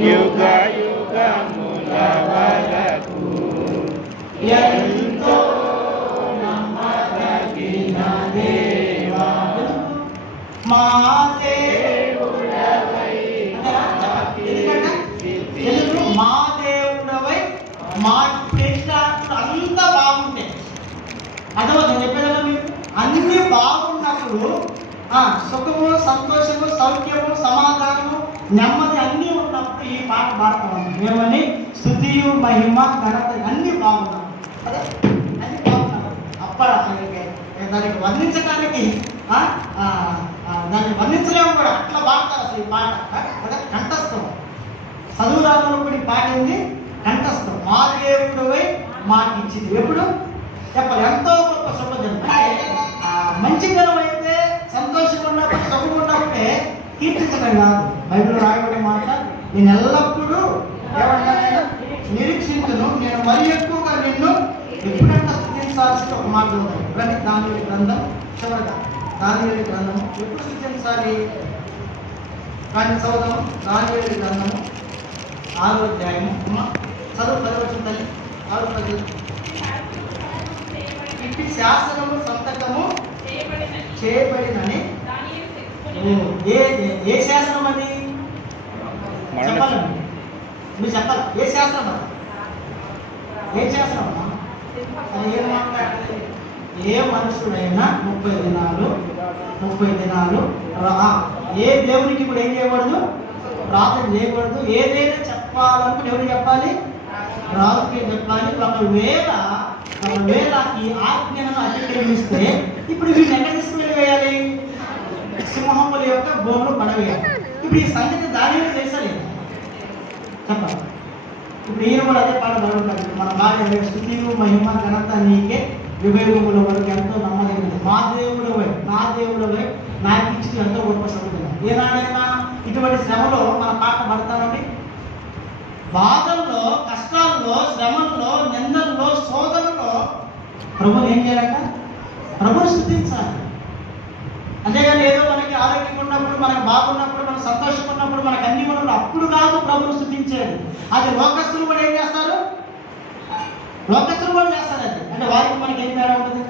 యుగ యుగముల వరకు ఎంతో నమ్మదగిన దేవా మా దేవుడవై, మా దేవుడవై మా ప్రేక్షకులు అంతా బాగుంటాయి. అర్థమవుతుంది నేను చెప్పేదా మీరు, అన్ని బాగున్నప్పుడు సుఖము సంతోషము సౌఖ్యము సమాధానము నెమ్మది అన్నీ ఉన్నప్పుడు ఈ పాట పాడతాం. మేమని స్తుతియు మహిమ ఘనత అన్నీ బాగున్నాం, అదే అన్ని బాగున్నాం. అప్పుడు దానికి వర్ణించడానికి దాన్ని వర్ణించలేము కూడా, అట్లా పాడతారు అసలు ఈ పాట. అదే కంఠస్థం, చదువు రాములు కూడా ఈ పాట ఏంది కంఠస్థం. మా దేవుడివై మాకు ఇచ్చింది ఎప్పుడు చెప్పాలి, ఎంతో గొప్ప శుభజనం. అంటే మంచి దినం అయితే సంతోషంగా ఉన్నప్పుడు సుఖం ఉన్నప్పుడే కీర్తించడం కాదు. బైబిల్ రాయబడే మాట, నేను ఎల్లప్పుడూ ఏమన్నా నిరీక్షించును, నేను మరి ఎక్కువగా నిన్ను ఎప్పుడంటే సృష్టించాల్సిన ఒక మాట ఉంది. రండి దానియేలు గ్రంథం చివరిగా దానియేలు గ్రంథము ఎప్పుడు సృష్టించాలి? కానీ చదువుదాము. దానియేలు గ్రంథము 6వ అధ్యాయము చదువు 10 వచ్చిన తల్లి 6 ఇంటి శాసనము సంతకము చేయబడినని. ఏ శాసనం అది చెప్పాలండి, మీరు చెప్పాలి. ఏ శాసనం అది? ఏ శాసనం అమ్మా? ఏం మాట్లాడాలి? ఏ మనుషుడైనా 30 దినాలు ఏ దేవునికి ఇప్పుడు ఏం చేయకూడదు? ప్రార్థన చేయకూడదు. ఏదైనా చెప్పాలనుకుంటే ఎవరికి చెప్పాలి? రాజుకి చెప్పాలి. ఒకవేళ ఈ ఆజ్ఞను అతిక్రమిస్తే ఇప్పుడు వీళ్ళు ఎక్కడ తీసుకుని వేయాలి? సింహముల యొక్క బోన్లో పడవేయాలి. ఇప్పుడు ఈ సంగతి దానిలో చేసలేదు చెప్పాలి. ఇప్పుడు ఈయన కూడా అదే పాట పడుతుంది. మన భార్య స్తుతియు మహిమ ఘనత నీకే యుగయుగముల వరకు ఎంతో నమ్మదగినది. మా దేవుడవే నా దేవుడవే నాకు ఇచ్చి ఎంతో గొప్ప సంగతి. ఏనాడైనా ఇటువంటి శ్రమలో మన పాట పడతామండి. బాధల్లో, కష్టాల్లో, శ్రమల్లో, నిందల్లో, శోధనలో ప్రభుని ఏం చేయాలంట? ప్రభుని స్తుతించాలి. అంతేగాని ఏదో మనకి ఆరోగ్యం ఉన్నప్పుడు, మనకు బాగున్నప్పుడు, మనకు సంతోషం ఉన్నప్పుడు, మనకు అన్ని ఉన్నప్పుడు అప్పుడు కాదు ప్రభుని స్తుతించేది. అది లోకస్తులు కూడా ఏం చేస్తారు? లోకస్తులు కూడా చేస్తారు. అది అంటే వారికి మనకి ఏం తేడా ఉంటుంది?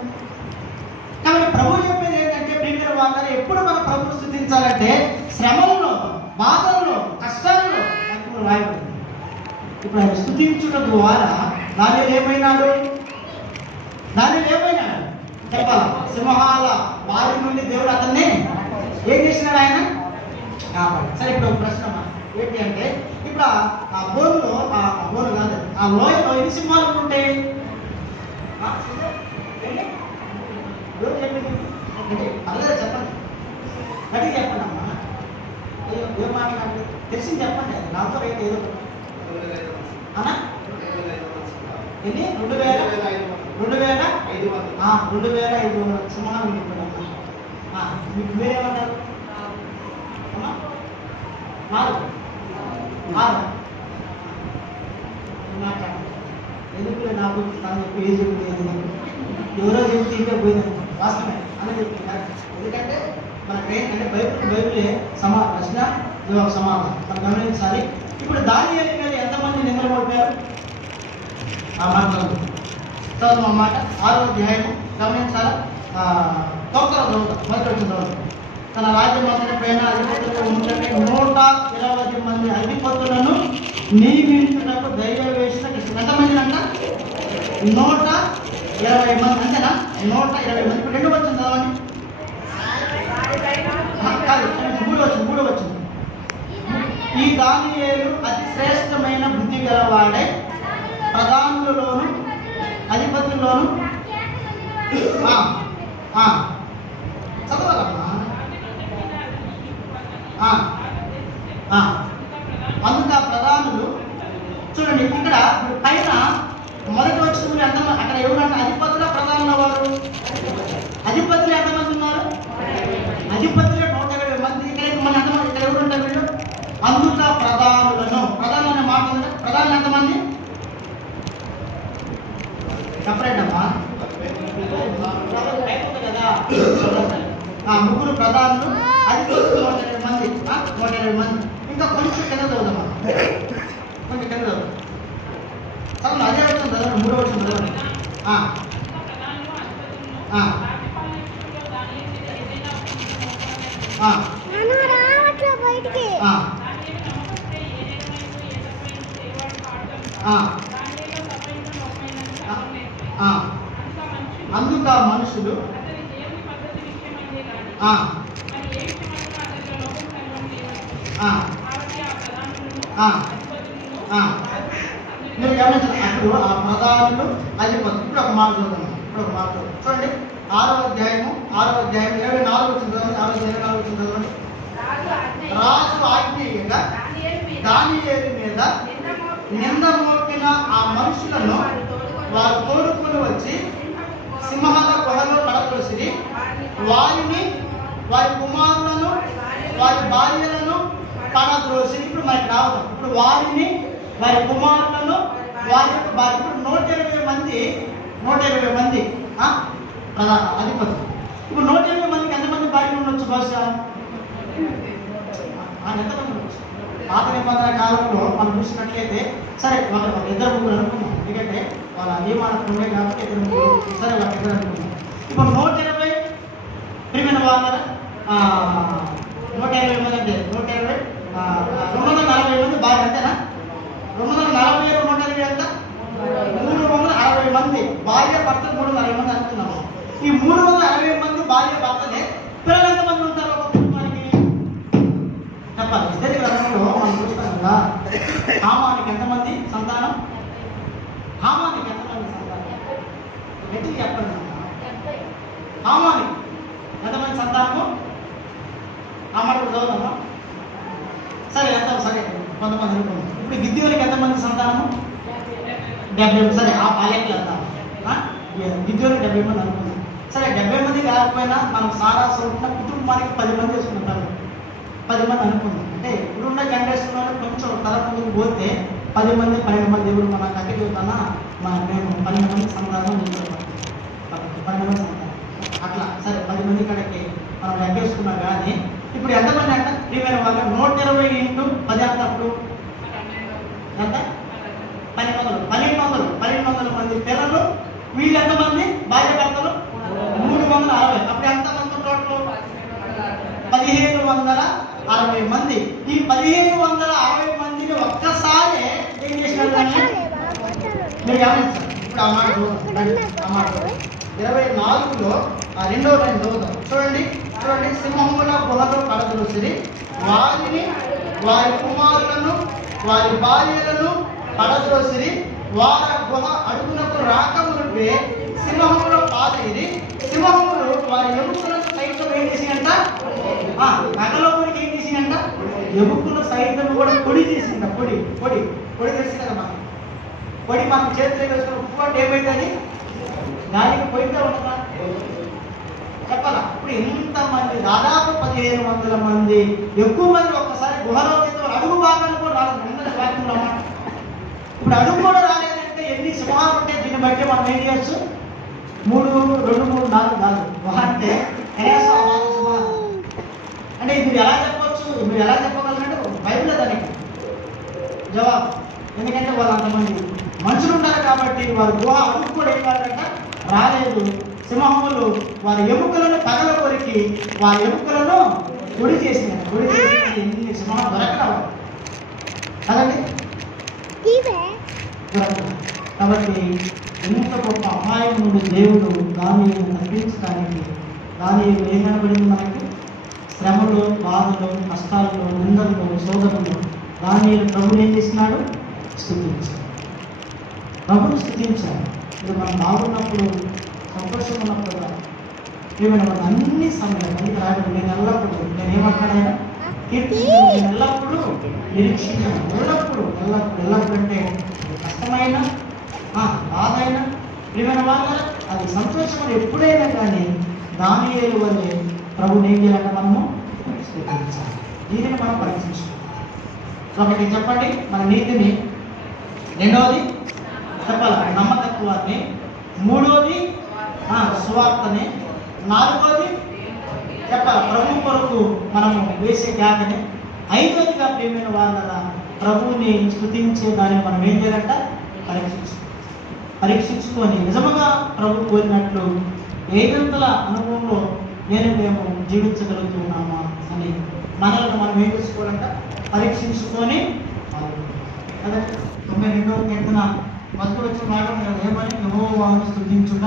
కాబట్టి ప్రభు చెప్పేది ఏంటంటే ప్రియమైన వాళ్ళని ఎప్పుడు మనం ప్రభుని స్తుతించాలంటే శ్రమల్లో, బాధల్లో, కష్టాల్లో మనకు రాయబడింది. ఇప్పుడు ఆయన స్తుతించడం ద్వారా దానిలో ఏమైనాడు చెప్పాల. సింహాల వారి నుండి దేవుడు అతన్ని ఏం చేసినాడు? ఆయన కాబట్టి. సరే, ఇప్పుడు ఒక ప్రశ్న ఏంటి అంటే, ఇప్పుడు ఆ బోన్లో ఆ బోన్ కాదు, ఆ లోయలో ఎన్ని సింహాలు ఉంటాయి? అలాగే చెప్పండి, గట్టిగా చెప్పండి అమ్మా. అయ్యో ఏం మాట్లాడండి, తెలిసింది చెప్పండి. నాతో రేపు ఏదో అన్నా ఎన్ని 2,500 సింహాలు ఉంటుంది. మీకు మీరేమన్నారు? ఎందుకు నాకు తను ఏం చెప్తుంది? ఎవరో చెప్తే ఇంకా పోయింది వాస్తవమే అని చెప్తున్నారు. ఎందుకంటే మనకి అంటే బైబిలే ప్రశ్న జవాబు సమాధానం మనం గమనించాలి. ఇప్పుడు దానియేలు మీద ఎంతమంది నిద్రపోతారు? ఆ మాటలు చదువు అన్నమాట. 6వ అధ్యాయము గమనించాలి. మొదటి వచ్చిన తన రాజ్యమంతటి పైన అధిపతులు ఉంటే 120 మంది అధిపతులను నియమించుటకు ధైర్యం వేసిన ఎంతమంది అంట? 120 మంది. అంతేనా? 120 మంది. ఇప్పుడు 2 వచ్చింది చదవండి. కాదు, 3 వచ్చింది. ఈ దానియేలు అతి శ్రేష్టమైన బుద్ధి గలవాడే ప్రధానులలోను అధిపతుల్లోను చదవాలమ్మా. అందుకు ఆ ప్రధానులు చూడండి. ఇక్కడ పైన మొదటి వచ్చిన ఎంతమంది అక్కడ ఎవరంటే అధిపతుల ప్రధానుల వారు. అధిపతులు ఎంతమంది ఉన్నారు? అధిపతులే 120 మంది. ఇక్కడ మన ఎంతమంది? ఇక్కడ ఎవరు ఉంటారు వీళ్ళు? అందుక ప్రధానులను. ప్రధానులు అనే మాట ఉంది. ప్రధానులు ఎంతమంది చెప్పలేదమ్మా? కదా 3 ప్రధానులు అధిపతులు 120 మంది. 120 మంది. ఇంకా కొంచెం కింద చదువుదామా? కొంచెం కింద చదువు. అదే వచ్చింది చదవండి. 3వ వచ్చింది చదవండి. అందుక మనుషులు మీరు గమనించాలి. అప్పుడు ఆ ప్రధానులు అధిపతులు. ఇప్పుడు ఒక మాట చూద్దాం. చూడండి. 6వ అధ్యాయము 24 వచ్చింది చదవండి. 6వ వచ్చింది చదవండి. రాజు ఆజ్ఞగా దానియేలు మీద నింద మోపిన ఆ మనుషులను వారు తోడుకొని వచ్చి సింహాల గుహలో పడతోసిరి. వారిని, వారి కుమారులను, వారి భార్యలను పడద్రోసి. ఇప్పుడు మనకి రావడం. ఇప్పుడు వారిని, వారి కుమారులను, వారి భార్య. ఇప్పుడు 120 మంది 120 మంది ప్రధాన అధిపతులు. ఇప్పుడు 120 మందికి ఎంతమంది భార్యలు ఉండొచ్చు బహుశా? ఎంతమంది ఉండొచ్చు? పాత నిబంధన కాలంలో మనం చూసినట్లయితే సరే ఒక ఇద్దరు ముగ్గురు అనుకున్నాం, ఎందుకంటే వాళ్ళ నియమాలకు ఉన్నాయి కాబట్టి ఇద్దరు ముగ్గురు, సరే వాళ్ళ ఇద్దరు అనుకున్నాం. ఇప్పుడు 120 ప్రియమైన వాళ్ళ 120 మంది అంటే 240 మంది భార్య, అంతేనా? 240 120 ఎంత? 360 మంది భార్య భర్తలు 360 మంది అనుకున్నాము. ఈ 360 మంది భార్య భర్తలే పిల్లలు ఎంతమంది ఉంటారు ఒక కుటుంబానికి చెప్పాలి. ఇద్దరి గ్రంథంలో మనం చూస్తాం కదా, హామానికి ఎంతమంది సంతానం? హామానికి ఎంతమంది సంతానం? గట్టిగా చెప్పండి. హామానికి ఎంతమంది సంతానము? హామానికి చదువుతామా? సరే ఎంత? సరే కొంతమంది అనుకుందాం. ఇప్పుడు గిద్యోనికి ఎంతమంది సంతానము? 70. సరే ఆ పాలెట్లు వెళ్తాం. గిద్యోనికి 70 మంది అనుకుందాం. సరే 70 మంది కాకపోయినా మనం సారా సొంత కుటుంబానికి 10 మంది వేసుకుంటారు. 10 మంది అనుకుందాం. అంటే ఇప్పుడున్న జనరేషన్లో కొంచెం తల ముందుకు పోతే 10 మంది 12 మంది దేవుడు మన కట్టి చూద్దామా, మేము 12 మంది సంతానం నిలబడతాం. 12 మంది సంతానం అట్లా సరే 10 మంది కడకి మనం లెక్కేసుకున్నాం. కానీ ఇప్పుడు ఎంతమంది అంటే ప్రియమైన వాళ్ళు 120 ఇంటూ 10 అంతప్పుడు ఎంత? 1200 మంది పిల్లలు. వీళ్ళు ఎంతమంది భార్య భర్తలు? 360. అప్పుడు ఎంతమంది టోటల్? 1560 మంది. ఈ 1560 మందిని ఒక్కసారి ఏం చేసినారు? మీరు గమనించాలి. ఇప్పుడు ఆ మాట 24లో 2వ లైన్ చదువుతాం. చూడండి. సింహముల గుహలో పడద్రోసిరి, వారిని వారి కుమారులను వారి భార్యలను పడద్రోసిరి. వారి గుహ అడుగునకు రాకముందే సింహములో పాతయిరి. సింహములు వారి ఎముకలను సైతం ఏం చేసిందంట? నగలోపలికి ఏం చేసిందంట? ఎముకలు సైతం కూడా పొడి చేసిందంట. పొడి తెలిసి కదా మనకి. పొడి మనం చేతిలో వేసుకున్న ఉప్పు అంటే ఏమైందని దానికి పోయితే ఉంటుందా చెప్పాలా? ఇప్పుడు ఇంతమంది దాదాపు 1500 మంది, ఎక్కువ మంది ఒక్కసారి గుహలో అడుగు భాగాలు కూడా రాలేదు. వాక్యంలో అన్నమాట. ఇప్పుడు అడుగు కూడా రాలేదంటే ఎన్ని సింహాలు ఉంటే దీన్ని బట్టి మనం ఏం చేయొచ్చు? 3, 2, 3, 4 కాదు. గుహ అంటే అంటే మీరు ఎలా చెప్పవచ్చు? మీరు ఎలా చెప్పగలరంటే బైబిల్లో దానికి జవాబు. ఎందుకంటే వాళ్ళు అంతమంది మనుషులు ఉన్నారు కాబట్టి వారు గుహ అడుగు కూడా ఏం కాదంట రాలేదు. సింహములు వారి ఎముకలను పగల కొరికి వారి ఎముకలను పొడి చేసినారు. పొడి చేసి ఎన్ని సింహాలు దొరకరావు కదండి, దొరకదు. కాబట్టి ఎంత గొప్ప అపాయం నుండి దేవుడు దానిని తప్పించడానికి, దాని ఏం కనబడింది మనకి? శ్రమలు, బాధలు, కష్టాల్లో, నిందల్లో, శోధనలు దానిని ప్రభుని ఏం చేసినాడు? స్తుతించాడు. ప్రభుని స్తుతించాడు. ఇది మనం బాగున్నప్పుడు, సంతోషం ఉన్నప్పుడు ఏమైనా మన అన్ని సమయాలు అందుకు రాయడం. నేను ఏమంటాడైనా కీర్తించాను, నేను ఎల్లప్పుడూ నిరీక్షించాను. ఎల్లప్పుడు అంటే కష్టమైన బాధ అయినా ప్రియమైన వాళ్ళ అది సంతోషం ఎప్పుడైనా కానీ దానియేలు వల్లే ప్రభుని ఏం చేయాలంటే మనము స్తుతించాలి. దీనిని మనం పరీక్షించుకోవాలి. ఒకటి చెప్పండి మన నీతిని, రెండవది చెప్పాలి నమ్మకత్వాన్ని, మూడవది సువార్తని, నాలుగవది చెప్పాలి ప్రభు కొరకు మనము వేసే త్యాగని, ఐదవదిగా ప్రియమైన వాళ్ళ ప్రభువుని స్తుతించే దాన్ని మనం ఏం చేయాలంట? పరీక్షించుకొని నిజముగా ప్రభు కోరినట్లు ఏదంతల అనుభవంలో మేము జీవించగలుగుతున్నామా అని మనల్ని మనం ఏం చేసుకోవాలంట? పరీక్షించుకొని. అదే 92వ కీర్తన మొదటి వచ్చిన మాట ఏమని? యెహోవాను స్తుతించుట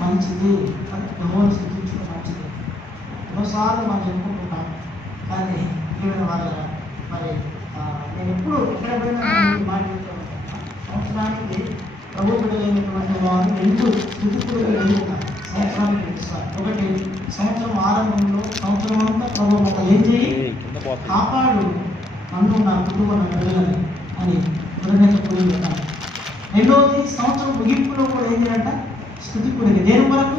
మంచిది. యెహోవాను స్తుతించుట మంచిది. ఎన్నోసార్లు మనం చెప్పుకుంటున్నాం. కానీ వాళ్ళ మరి నేను ఎప్పుడు ఎక్కడ పోయినా మాట్లాడుతూ సంవత్సరానికి ప్రభు బిడ్డలైనటువంటి వారు 2 స్తుతికులు ఎదుగుతారు. సంవత్సరానికి ఇస్తారు. ఒకటి సంవత్సరం ఆరంభంలో సంవత్సరం అంతా ప్రభు ఒక ఏం చేయి కాపాడు నన్ను నా కుటుంబం బిడ్డలని అని కృతజ్ఞత. రెండవది సంవత్సరం ముగింపులో కూడా ఏం చేయాలంట? స్తుతి కూడా. దేని వరకు?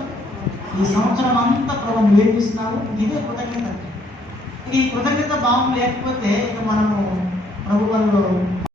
ఈ సంవత్సరం అంతా ప్రభు ఏం చేస్తున్నావు? ఇదే కృతజ్ఞత. ఈ కృతజ్ఞత భావం లేకపోతే ఇక మనము ప్రభు వల్ల